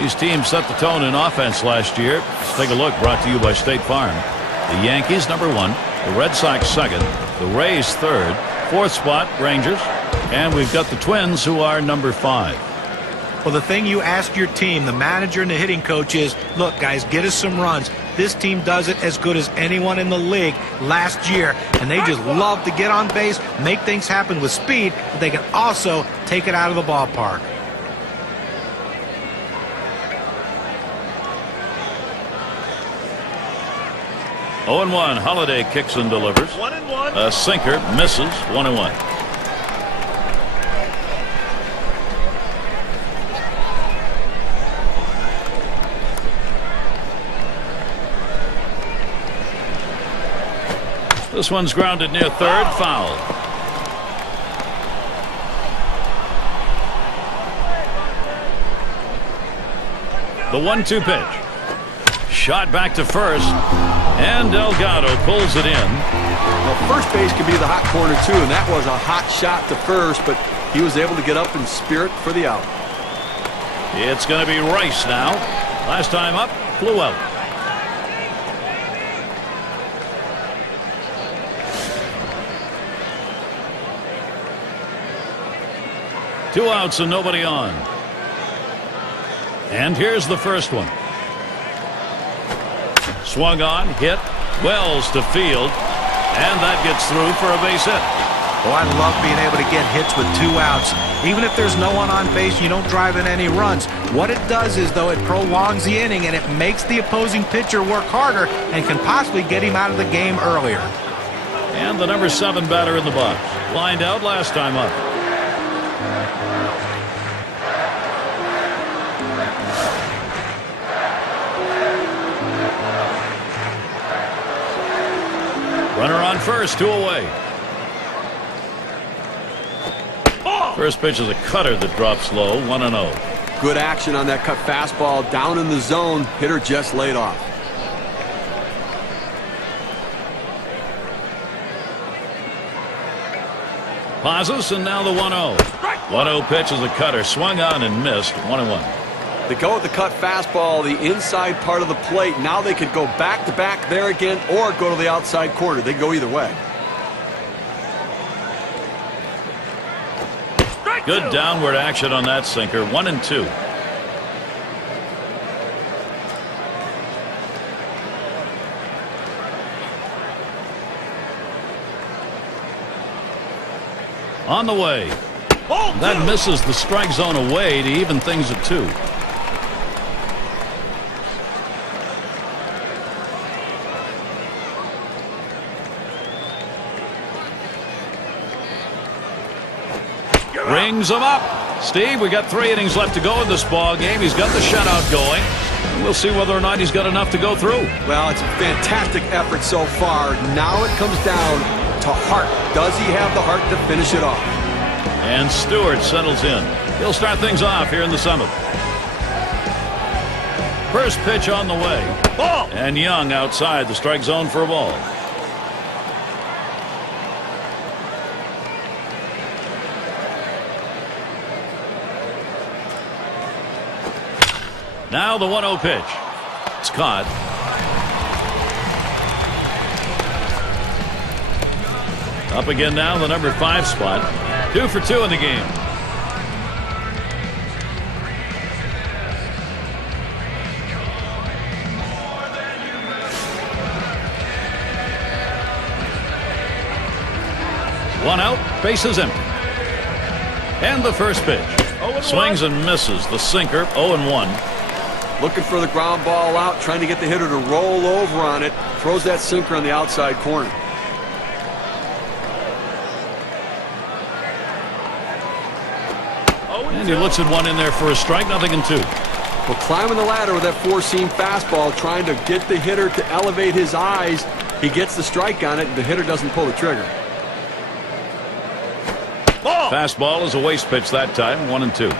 These teams set the tone in offense last year. Let's take a look. Brought to you by State Farm. The Yankees #1, the Red Sox 2nd, the Rays 3rd, 4th spot Rangers, and we've got the Twins who are #5. Well, the thing you ask your team, the manager and the hitting coach, is, look, guys, get us some runs. This team does it as good as anyone in the league last year, and they just love to get on base, make things happen with speed, but they can also take it out of the ballpark. Oh and 1. Halladay kicks and delivers. 1-1. A sinker misses. 1-1. This one's grounded near third. Foul. The 1-2 pitch. Shot back to first. And Delgado pulls it in. Well, first base can be the hot corner, too, and that was a hot shot to first, but he was able to get up in spirit for the out. It's going to be Rice now. Last time up, flew out. Two outs and nobody on. And here's the first one. Swung on, hit, Wells to field, and that gets through for a base hit. Oh, I love being able to get hits with 2 outs. Even if there's no one on base, you don't drive in any runs. What it does is, though, it prolongs the inning, and it makes the opposing pitcher work harder and can possibly get him out of the game earlier. And the #7 batter in the box. Lined out last time up. Runner on first, 2 away. First pitch is a cutter that drops low, 1-0. Good action on that cut fastball down in the zone. Hitter just laid off. Pauses, and now the 1-0. 1-0 pitch is a cutter, swung on and missed, 1-1. They go with the cut fastball, the inside part of the plate. Now they could go back to back there again or go to the outside corner. They can go either way. Good downward action on that sinker. 1-2. On the way. That misses the strike zone away to even things at 2. Rings him up. Steve, we got 3 innings left to go in this ball game. He's got the shutout going. We'll see whether or not he's got enough to go through. Well, it's a fantastic effort so far. Now it comes down to heart. Does he have the heart to finish it off? And Stewart settles in. He'll start things off here in the 7th. First pitch on the way. Ball. And Young outside the strike zone for a ball. Now the 1-0 pitch. It's caught. Up again now, the number 5 spot. 2 for 2 in the game. One out, bases empty. And the first pitch. Swings and misses the sinker. 0-1. Looking for the ground ball out, trying to get the hitter to roll over on it. Throws that sinker on the outside corner. And he looks at one in there for a strike, 0-2. Well, climbing the ladder with that 4-seam fastball, trying to get the hitter to elevate his eyes. He gets the strike on it, and the hitter doesn't pull the trigger. Fastball is a waste pitch that time, 1-2.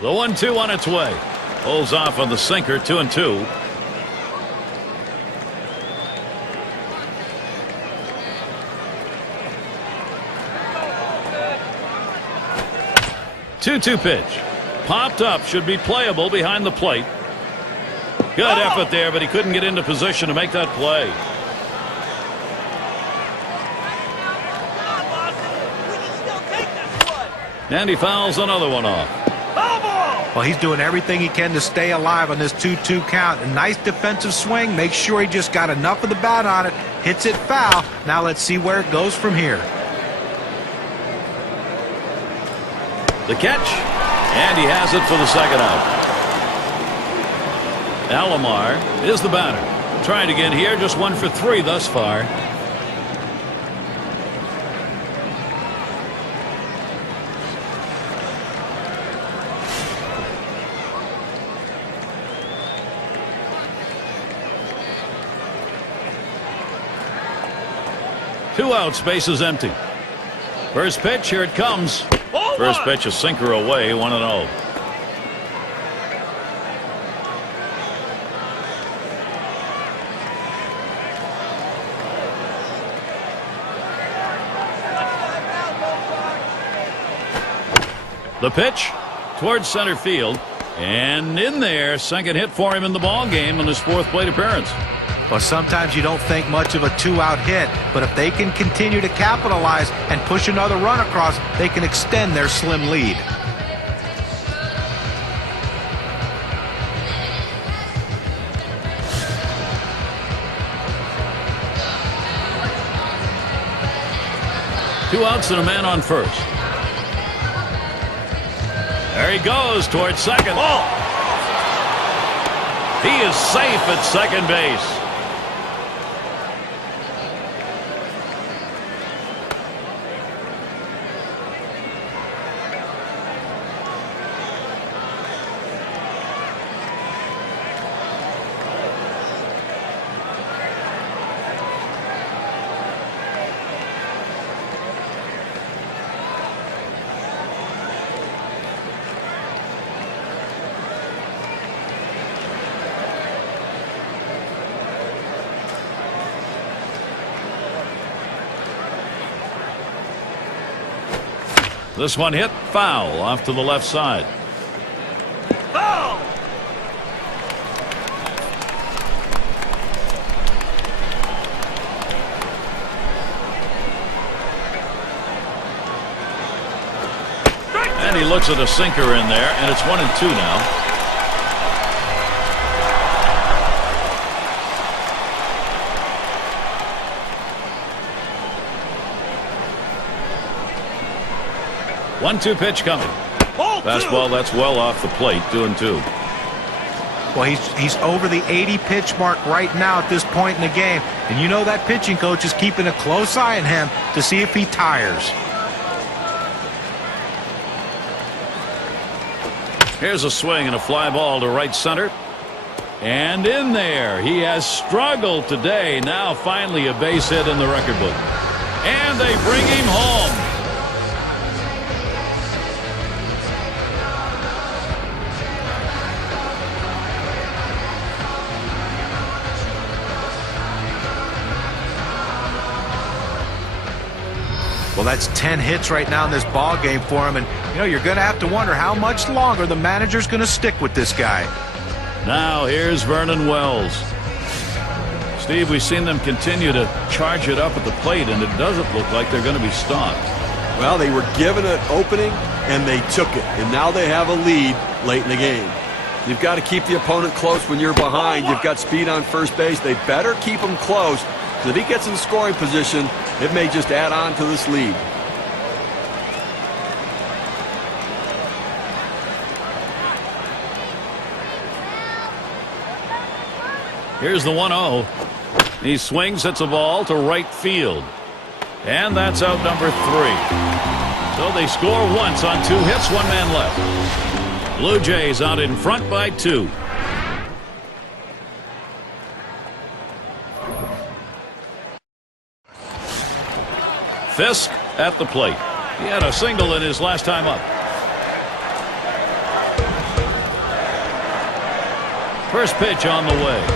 The 1-2 on its way. Pulls off on the sinker, 2-2. Two-two pitch. Popped up, should be playable behind the plate. Good effort there, but he couldn't get into position to make that play. And he fouls another one off. Well, he's doing everything he can to stay alive on this 2-2 count. A nice defensive swing. Make sure he just got enough of the bat on it. Hits it foul. Now let's see where it goes from here. The catch. And he has it for the second out. Alomar is the batter. Trying again here. Just 1 for 3 thus far. Two outs, bases empty. First pitch, here it comes. First pitch, a sinker away, 1-0. The pitch towards center field, and in there, second hit for him in the ball game on his 4th plate appearance. Well, sometimes you don't think much of a 2-out hit, but if they can continue to capitalize and push another run across, they can extend their slim lead. Two outs and a man on first. There he goes towards second. Oh! He is safe at second base. This one hit foul off to the left side. Foul! And And he looks at a sinker in there, and it's 1-2 now. One-two pitch coming. Fastball that's well off the plate. 2-2. Well, he's over the 80 pitch mark right now at this point in the game, and you know that pitching coach is keeping a close eye on him to see if he tires. Here's a swing and a fly ball to right center, and in there. He has struggled today. Now finally a base hit in the record book, and they bring him home. Well, that's 10 hits right now in this ball game for him, and you know you're going to have to wonder how much longer the manager's going to stick with this guy. Now here's Vernon Wells. Steve, we've seen them continue to charge it up at the plate, and it doesn't look like they're going to be stopped. Well, they were given an opening, and they took it, and now they have a lead late in the game. You've got to keep the opponent close when you're behind. You've got speed on first base. They better keep him close, because if he gets in scoring position, it may just add on to this lead. Here's the 1-0. He swings, hits a ball to right field. And that's out number 3. So they score once on 2 hits, 1 man left. Blue Jays out in front by 2. Fisk at the plate. He had a single in his last time up. First pitch on the way.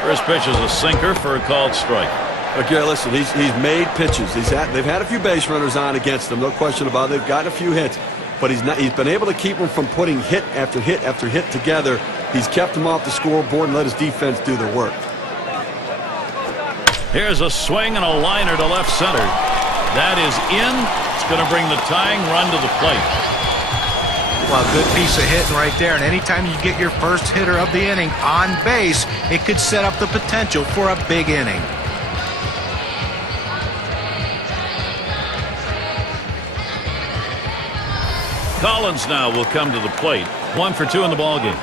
First pitch is a sinker for a called strike. Okay, listen, he's made pitches. They've had a few base runners on against him, no question about it. They've gotten a few hits, but he's been able to keep them from putting hit after hit after hit together. He's kept them off the scoreboard and let his defense do their work. Here's a swing and a liner to left center. That is in. It's going to bring the tying run to the plate. Well, good piece of hitting right there, and anytime you get your first hitter of the inning on base, it could set up the potential for a big inning. Collins now will come to the plate. 1 for 2 in the ballgame.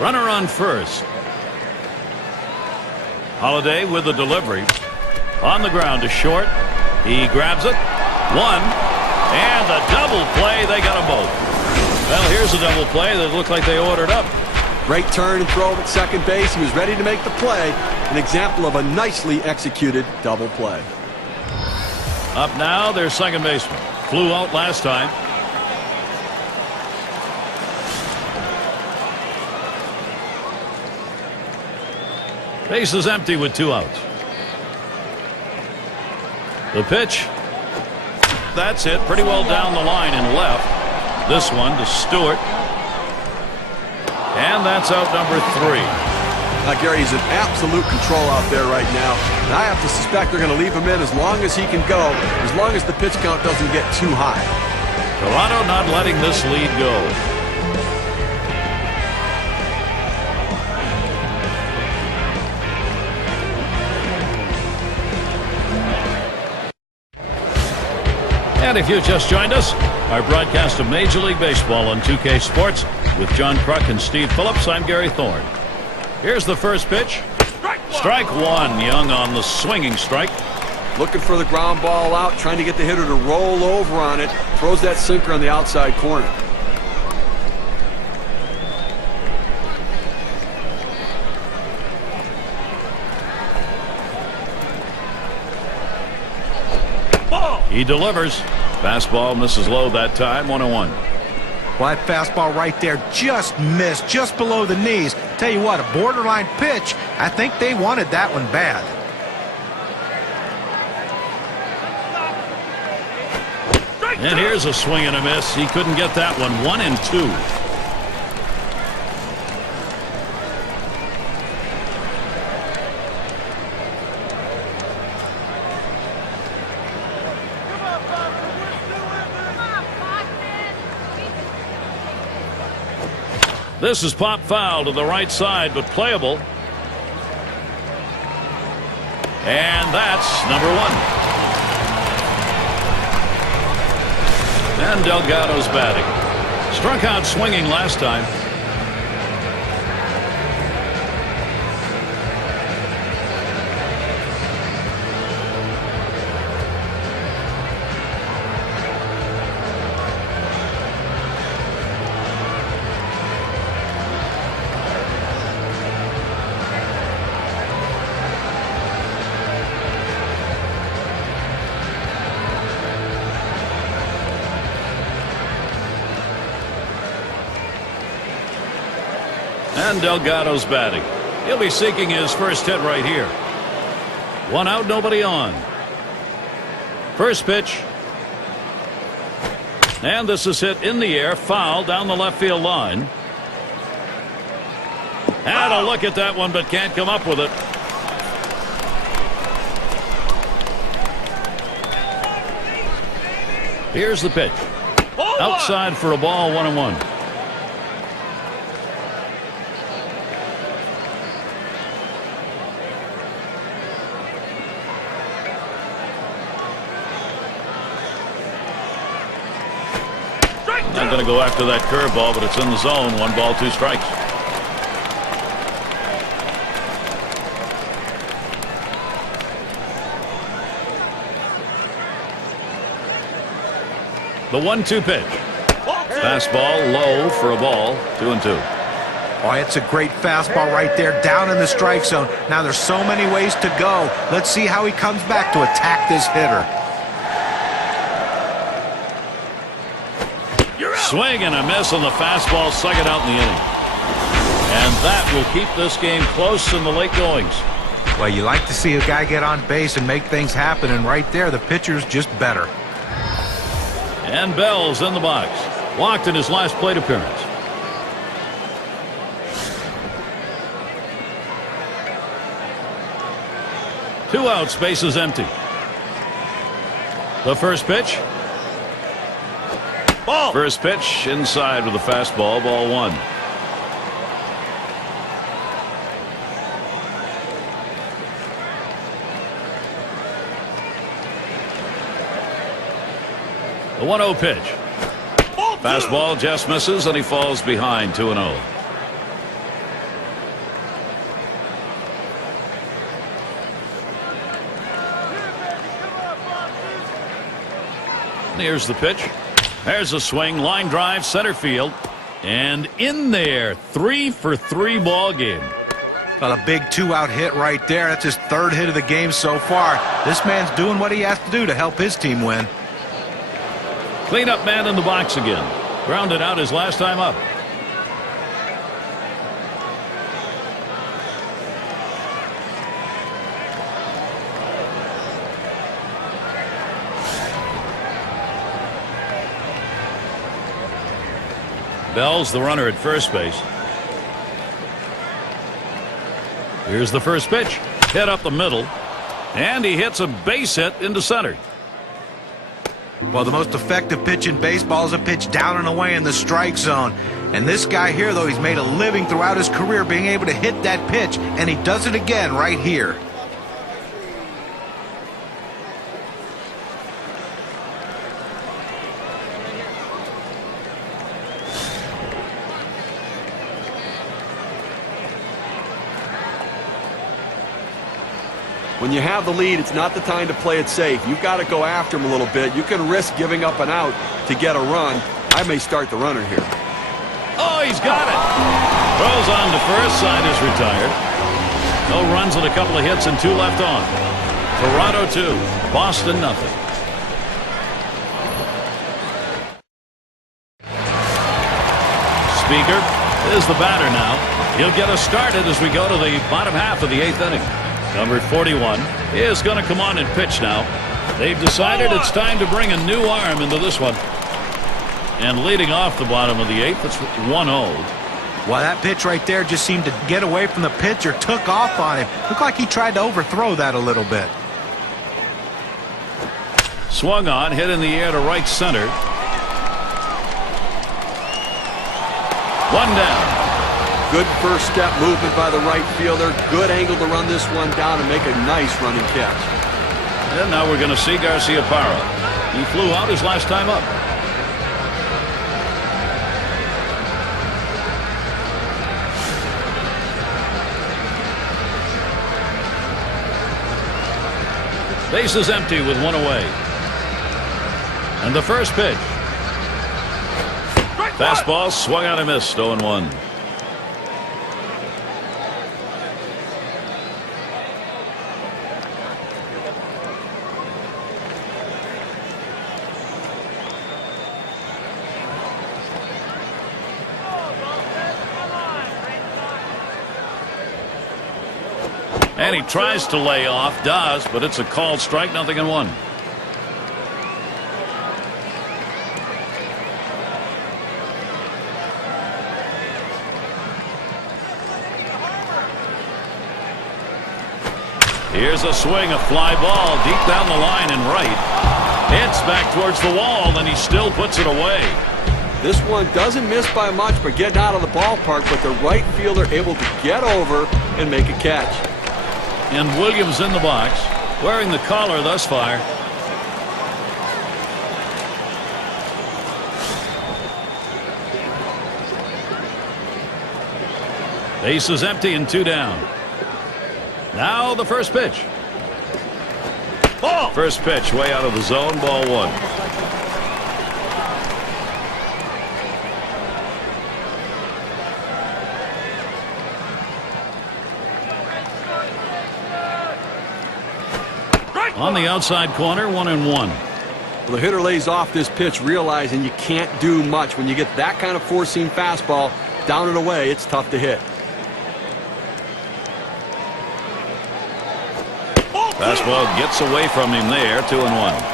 Runner on first. Halladay with the delivery. On the ground to short. He grabs it. 1. And the double play. They got them both. Well, here's a double play that looked like they ordered up. Great turn and throw at second base. He was ready to make the play. An example of a nicely executed double play. Up now, their second baseman. Flew out last time. Base is empty with 2 outs. The pitch. That's it. Pretty well down the line and left. This one to Stewart. And that's out number 3. Now, Gary, he's in absolute control out there right now. And I have to suspect they're going to leave him in as long as he can go, as long as the pitch count doesn't get too high. Toronto not letting this lead go. And if you just joined us, our broadcast of Major League Baseball on 2K Sports with John Kruk and Steve Phillips. I'm Gary Thorne. Here's the first pitch. Strike 1. Young on the swinging strike. Looking for the ground ball out, trying to get the hitter to roll over on it. Throws that sinker on the outside corner. He delivers. Fastball misses low that time. 1-1. Well, that fastball right there just missed, just below the knees. Tell you what, a borderline pitch. I think they wanted that one bad. And here's a swing and a miss. He couldn't get that one. 1-2. This is pop foul to the right side, but playable. And that's number 1. And Delgado's batting. Struck out swinging last time. And Delgado's batting. He'll be seeking his first hit right here. 1 out, nobody on. First pitch. And this is hit in the air, foul down the left field line. Had a look at that one, but can't come up with it. Here's the pitch. Outside for a ball, 1-1. I'm going to go after that curveball, but it's in the zone. 1 ball, 2 strikes. The 1-2 pitch. Fastball low for a ball. 2-2. Oh, it's a great fastball right there down in the strike zone. Now there's so many ways to go. Let's see how he comes back to attack this hitter. Swing and a miss on the fastball, second out in the inning. And that will keep this game close in the late goings. Well, you like to see a guy get on base and make things happen, and right there the pitcher's just better. And Bell's in the box. Walked in his last plate appearance. Two outs, base is empty. The first pitch. Ball. First pitch inside with a fastball, ball 1. The 1-0 pitch. Fastball just misses and he falls behind 2-0. Here's the pitch. There's a swing, line drive, center field, and in there. 3 for 3 ball game. Well, a big 2-out hit right there. That's his 3rd hit of the game so far. This man's doing what he has to do to help his team win. Cleanup man in the box again. Grounded out his last time up. Bell's the runner at first base. Here's the first pitch. Hit up the middle. And he hits a base hit into center. Well, the most effective pitch in baseball is a pitch down and away in the strike zone. And this guy here, though, he's made a living throughout his career being able to hit that pitch. And he does it again right here. When you have the lead, it's not the time to play it safe. You've got to go after him a little bit. You can risk giving up an out to get a run. I may start the runner here. Oh, he's got it. Throws on to first, side is retired. No runs and a couple of hits and 2 left on. Toronto 2, Boston nothing. Speaker is the batter now. He'll get us started as we go to the bottom half of the 8th inning. Number 41 is going to come on and pitch now. They've decided it's time to bring a new arm into this one. And leading off the bottom of the 8th, it's 1-0. Well, that pitch right there just seemed to get away from the pitcher, took off on him. Looked like he tried to overthrow that a little bit. Swung on, hit in the air to right center. One down. Good first step movement by the right fielder. Good angle to run this one down and make a nice running catch. And now we're going to see Garciaparra. He flew out his last time up. Base is empty with one away. And the first pitch. Fastball swung out and missed. 0-1. And he tries to lay off, does, but it's a called strike, 0-1. Here's a swing, a fly ball deep down the line and right. Hits back towards the wall, and he still puts it away. This one doesn't miss by much, but getting out of the ballpark, but the right fielder able to get over and make a catch. And Williams in the box, wearing the collar thus far. Base is empty and 2 down. Now the first pitch. Ball. First pitch way out of the zone, ball 1. On the outside corner, 1-1. Well, the hitter lays off this pitch, realizing you can't do much. When you get that kind of four-seam fastball down and away, it's tough to hit. Fastball gets away from him there, 2-1.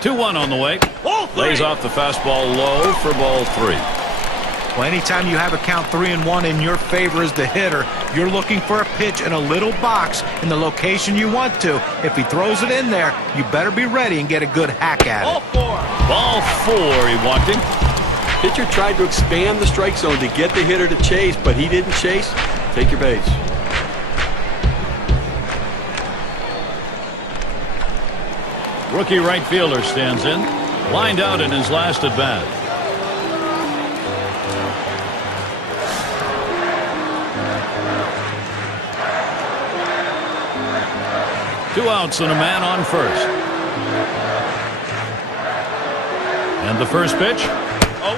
Two-1 on the way. Lays off the fastball low for ball 3. Well, anytime you have a count 3-1 in your favor as the hitter, you're looking for a pitch in a little box in the location you want to. If he throws it in there, you better be ready and get a good hack at it. Ball 4, he walked him. Pitcher tried to expand the strike zone to get the hitter to chase, but he didn't chase. Take your base. Rookie right fielder stands in, lined out in his last at bat. Two outs and a man on first. And the first pitch,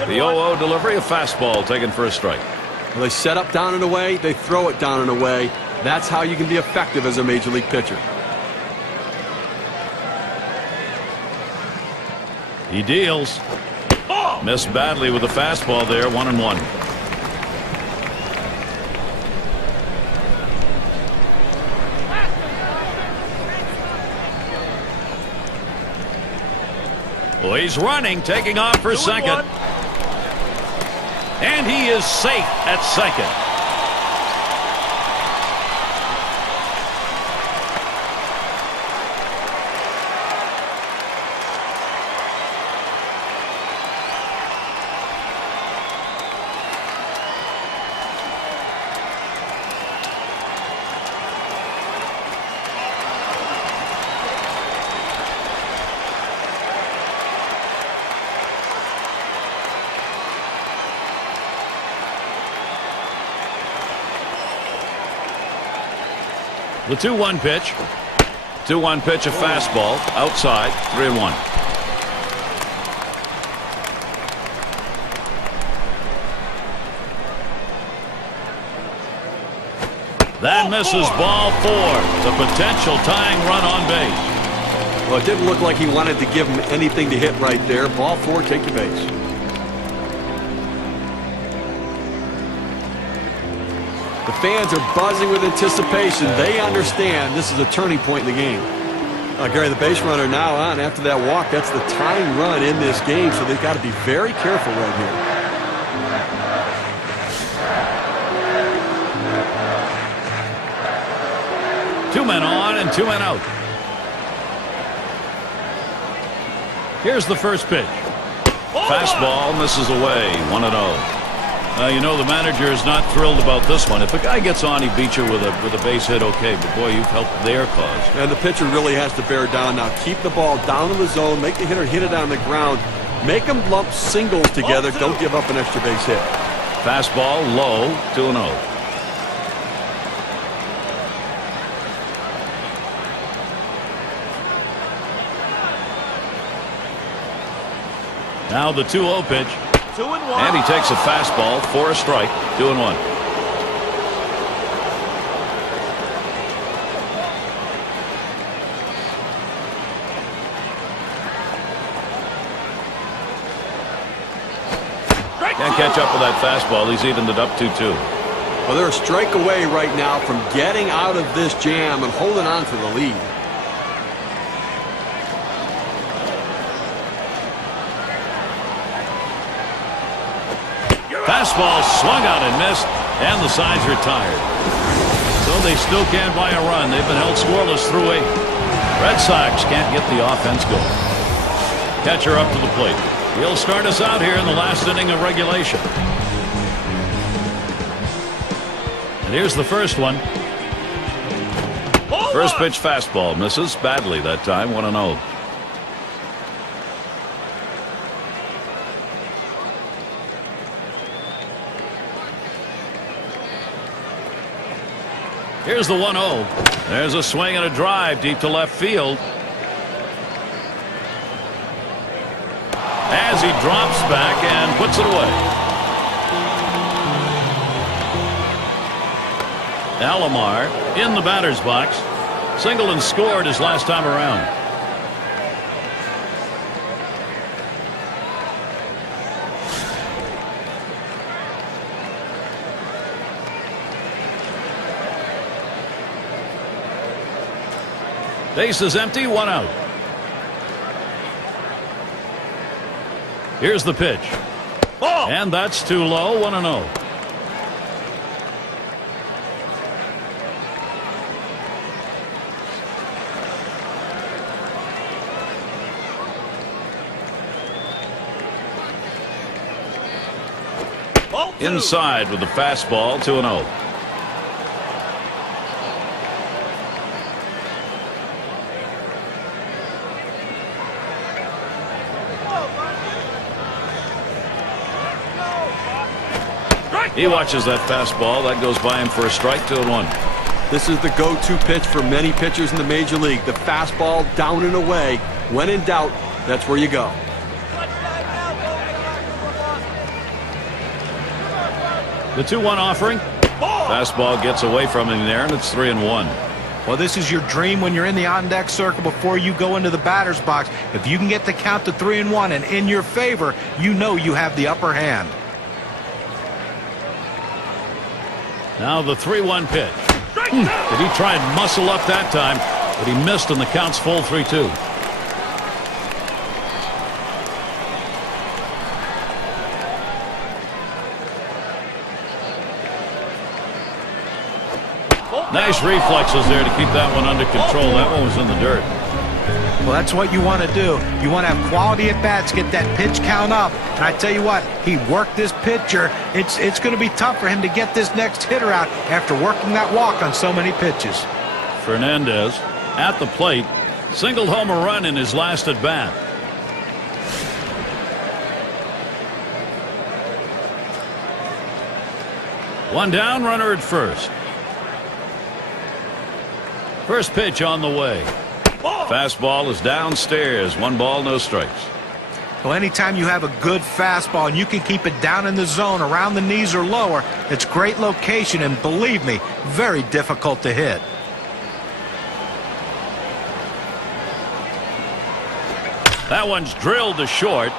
the 0-0 delivery, a fastball taken for a strike. Well, they set up down and away, they throw it down and away. That's how you can be effective as a major league pitcher. He deals. Missed badly with the fastball there, 1-1. Well, he's running, taking off for second. And he is safe at second. The 2-1 pitch. 2-1 pitch, a fastball outside, 3-1. That misses, ball 4. The potential tying run on base. Well, it didn't look like he wanted to give him anything to hit right there. Ball 4, take your base. The fans are buzzing with anticipation. They understand this is a turning point in the game. Gary, the base runner now on after that walk. That's the tying run in this game, so they've got to be very careful right here. Two men on and two men out. Here's the first pitch. Fastball misses away, 1-0. You know, the manager is not thrilled about this one. If a guy gets on, he beats you with a base hit, okay, but boy, you've helped their cause. And the pitcher really has to bear down now. Keep the ball down in the zone, make the hitter hit it on the ground, make them lump singles together. Don't give up an extra base hit. Fastball low, 2-0. Now the 2-0 pitch. 2-1. And he takes a fastball for a strike. 2-1. Can't catch up with that fastball. He's evened it up 2-2. Well, they're a strike away right now from getting out of this jam and holding on to the lead. Fastball swung out and missed, and the side's retired. So they still can't buy a run. They've been held scoreless through 8. Red Sox can't get the offense going. Catcher up to the plate. He'll start us out here in the last inning of regulation. And here's the first one. First pitch fastball misses badly that time. 1-0. Here's the 1-0. There's a swing and a drive deep to left field. As he drops back and puts it away. Alomar in the batter's box. Singled and scored his last time around. Base is empty, 1 out. Here's the pitch. Ball. And that's too low, 1-0. Inside with the fastball, 2-0. He watches that fastball. That goes by him for a strike, 2-1. This is the go-to pitch for many pitchers in the major league. The fastball down and away. When in doubt, that's where you go. The 2-1 offering. Fastball gets away from him there, and it's 3-1. Well, this is your dream when you're in the on-deck circle before you go into the batter's box. If you can get the count to 3-1 and in your favor, you know you have the upper hand. Now the 3-1 pitch. Did he try and muscle up that time? But he missed, and the count's full 3-2. Nice reflexes there to keep that one under control. That one was in the dirt. Well, that's what you want to do. You want to have quality at bats, get that pitch count up. And I tell you what, he worked this pitcher. It's going to be tough for him to get this next hitter out after working that walk on so many pitches. Fernandez at the plate, singled home a run in his last at bat. One down, runner at first. First pitch on the way. Fastball is downstairs. 1 ball, no strikes. Well, anytime you have a good fastball and you can keep it down in the zone around the knees or lower, it's great location and, believe me, very difficult to hit. That one's drilled to short.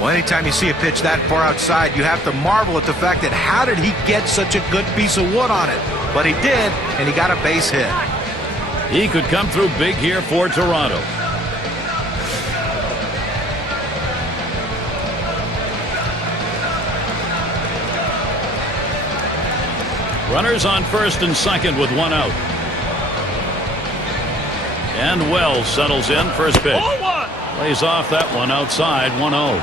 Well, anytime you see a pitch that far outside, you have to marvel at the fact that how did he get such a good piece of wood on it? But he did, and he got a base hit. He could come through big here for Toronto. Runners on first and second with one out. And Wells settles in first pitch. Lays off that one outside 1-0.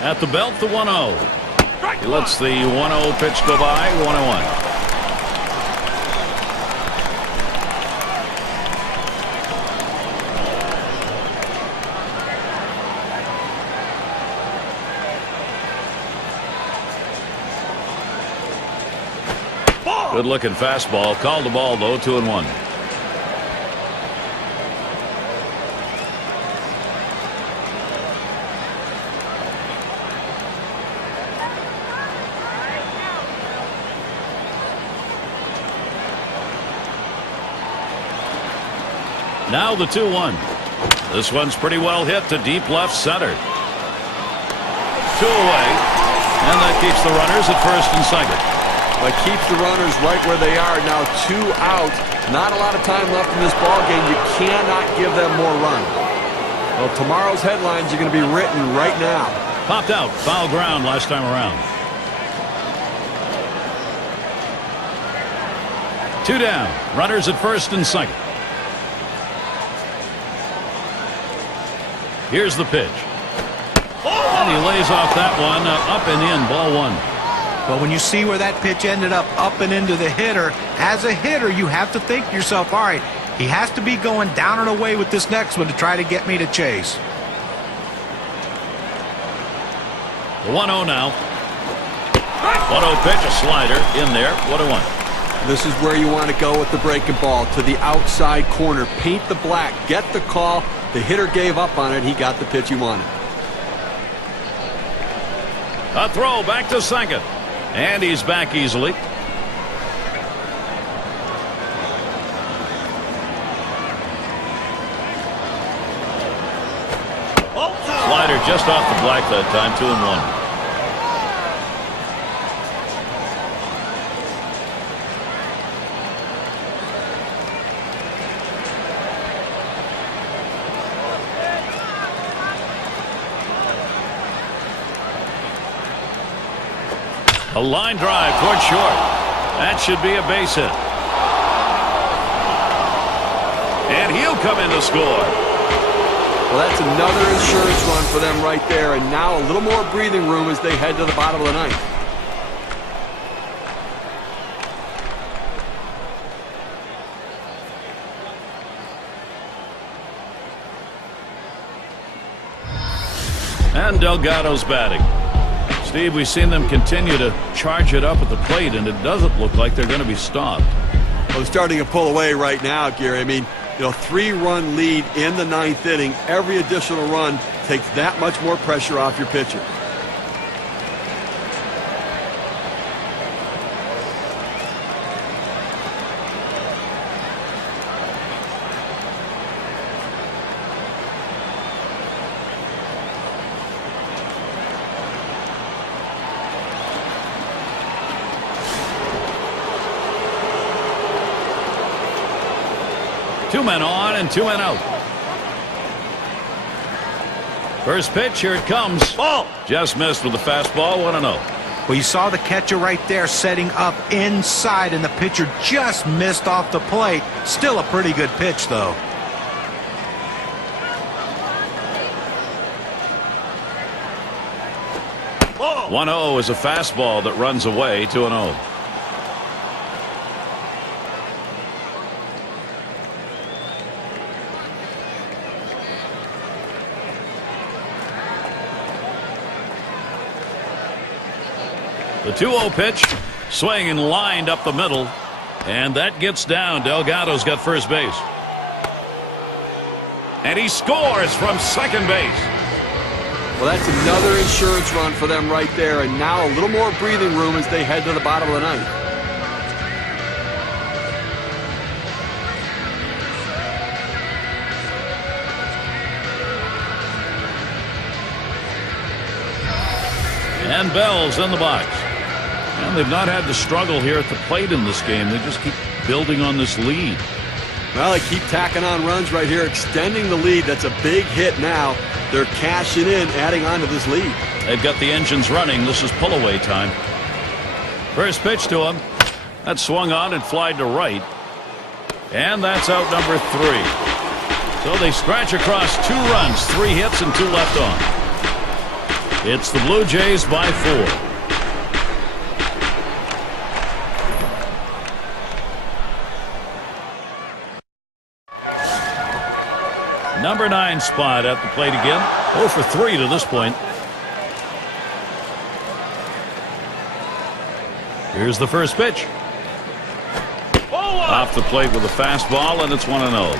At the belt, the 1-0. He lets the 1-0 pitch go by, 1-1. Good looking fastball. Called the ball though, 2-1. Now the 2-1. This one's pretty well hit to deep left center. 2 away. And that keeps the runners at first and second. But keeps the runners right where they are. Now 2 out. Not a lot of time left in this ball game. You cannot give them more runs. Well, tomorrow's headlines are going to be written right now. Popped out. Foul ground last time around. 2 down. Runners at first and second. Here's the pitch. And he lays off that one up and in. Ball 1. But when you see where that pitch ended up and into the hitter, as a hitter, you have to think to yourself, all right, he has to be going down and away with this next one to try to get me to chase. The 1-0 now. 1-0 pitch, a slider in there. 1-1. This is where you want to go with the breaking ball, to the outside corner. Paint the black. Get the call. The hitter gave up on it. He got the pitch he wanted. A throw back to second. And he's back easily. Slider just off the black that time, 2-1. A line drive toward short. That should be a base hit. And he'll come in to score. Well, that's another insurance run for them right there. And now a little more breathing room as they head to the bottom of the ninth. And Delgado's batting. Steve, we've seen them continue to charge it up at the plate, and it doesn't look like they're going to be stopped. Well, they're starting to pull away right now, Gary. I mean, 3-run lead in the ninth inning. Every additional run takes that much more pressure off your pitcher. Two men on and 2 men out. First pitch, here it comes. Ball. Just missed with the fastball, 1-0. Well, you saw the catcher right there setting up inside, and the pitcher just missed off the plate. Still a pretty good pitch, though. Ball. 1-0 is a fastball that runs away, 2-0. The 2-0 pitch, swing and lined up the middle, and that gets down. Delgado's got first base. And he scores from second base. Well, that's another insurance run for them right there, and now a little more breathing room as they head to the bottom of the ninth. And Bell's in the box. And they've not had to struggle here at the plate in this game. They just keep building on this lead. Well, they keep tacking on runs right here, extending the lead. That's a big hit now. They're cashing in, adding on to this lead. They've got the engines running. This is pull-away time. First pitch to him. That swung on and flied to right. And that's out number 3. So they scratch across 2 runs, 3 hits, and 2 left on. It's the Blue Jays by 4. Number 9 spot at the plate again. 0 for 3 to this point. Here's the first pitch. Off the plate with a fastball, and it's 1-0.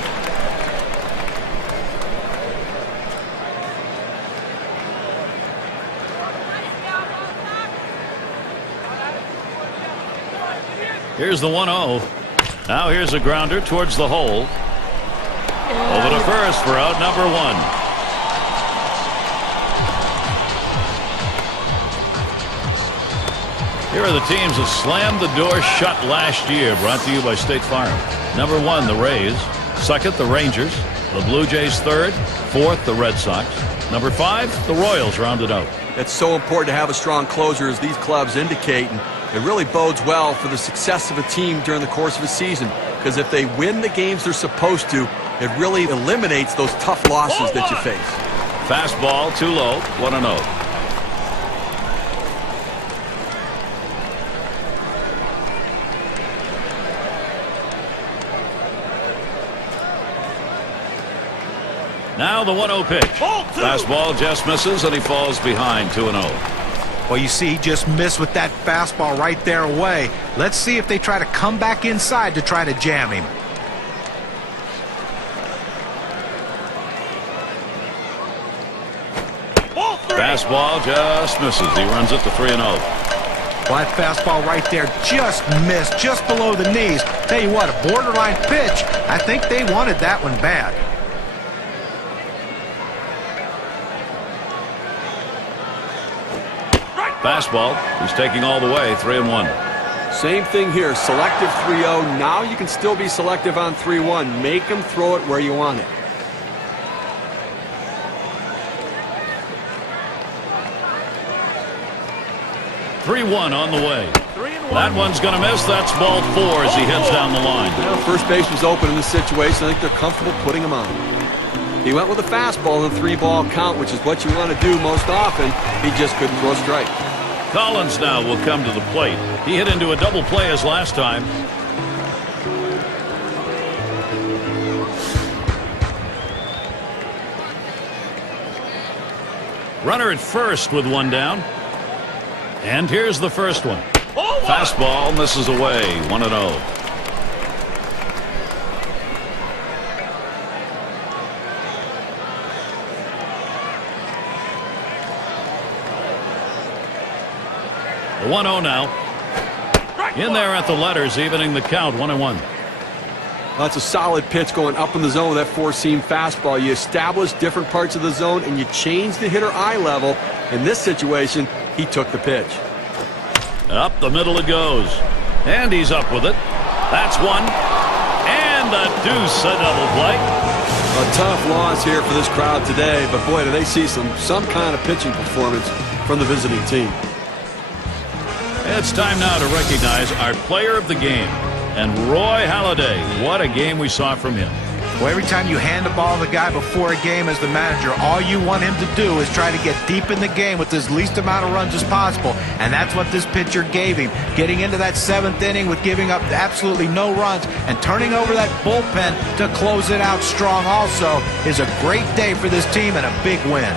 Here's the 1-0. Now here's a grounder towards the hole. Over to first for out number 1. Here are the teams that slammed the door shut last year, brought to you by State Farm. Number 1, the Rays. Second, the Rangers. The Blue Jays third. Fourth, the Red Sox. Number 5, the Royals rounded out. It's so important to have a strong closer, as these clubs indicate, and it really bodes well for the success of a team during the course of a season, because if they win the games they're supposed to, it really eliminates those tough losses that you face. Fastball too low, 1-0. Now the 1-0 pitch. Fastball just misses, and he falls behind 2-0. Well, you see, he just missed with that fastball right there away. Let's see if they try to come back inside to try to jam him. Fastball just misses. He runs it to 3-0. Well, that fastball right there just missed, just below the knees. Tell you what, a borderline pitch. I think they wanted that one bad. Fastball. He's taking all the way, 3-1. Same thing here. Selective 3-0. Now you can still be selective on 3-1. Make him throw it where you want it. (3-1) on the way. That one's going to miss. That's ball 4 as he heads down the line. Well, first base was open in this situation. I think they're comfortable putting him on. He went with a fastball in a 3-ball count, which is what you want to do most often. He just couldn't throw a strike. Collins now will come to the plate. He hit into a double play as last time. Runner at first with 1 down. And here's the first one. Fastball misses away, 1-0. The 1-0 now. In there at the letters, evening the count, 1-1. That's a solid pitch going up in the zone with that 4-seam fastball. You establish different parts of the zone and you change the hitter eye level. In this situation, he took the pitch. Up the middle it goes. And he's up with it. That's 1. And a deuce, a double play. A tough loss here for this crowd today, but boy, do they see some kind of pitching performance from the visiting team. It's time now to recognize our player of the game. And Roy Halladay, what a game we saw from him. Well, every time you hand the ball to the guy before a game as the manager, all you want him to do is try to get deep in the game with as least amount of runs as possible. And that's what this pitcher gave him. Getting into that 7th inning with giving up absolutely no runs and turning over that bullpen to close it out strong also is a great day for this team and a big win.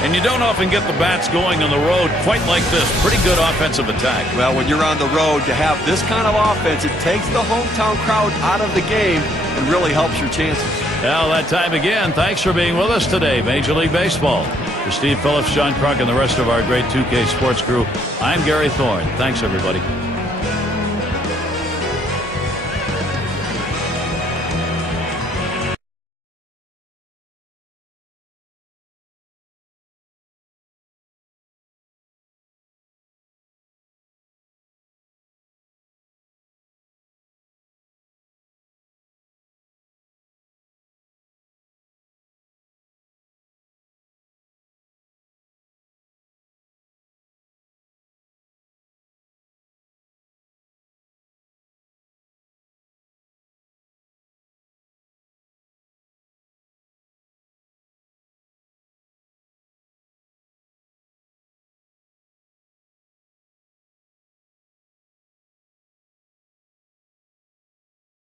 And you don't often get the bats going on the road quite like this. Pretty good offensive attack. Well, when you're on the road, to have this kind of offense, it takes the hometown crowd out of the game and really helps your chances. Well, that time again. Thanks for being with us today, Major League Baseball. For Steve Phillips, John Kruk, and the rest of our great 2K Sports crew, I'm Gary Thorne. Thanks, everybody.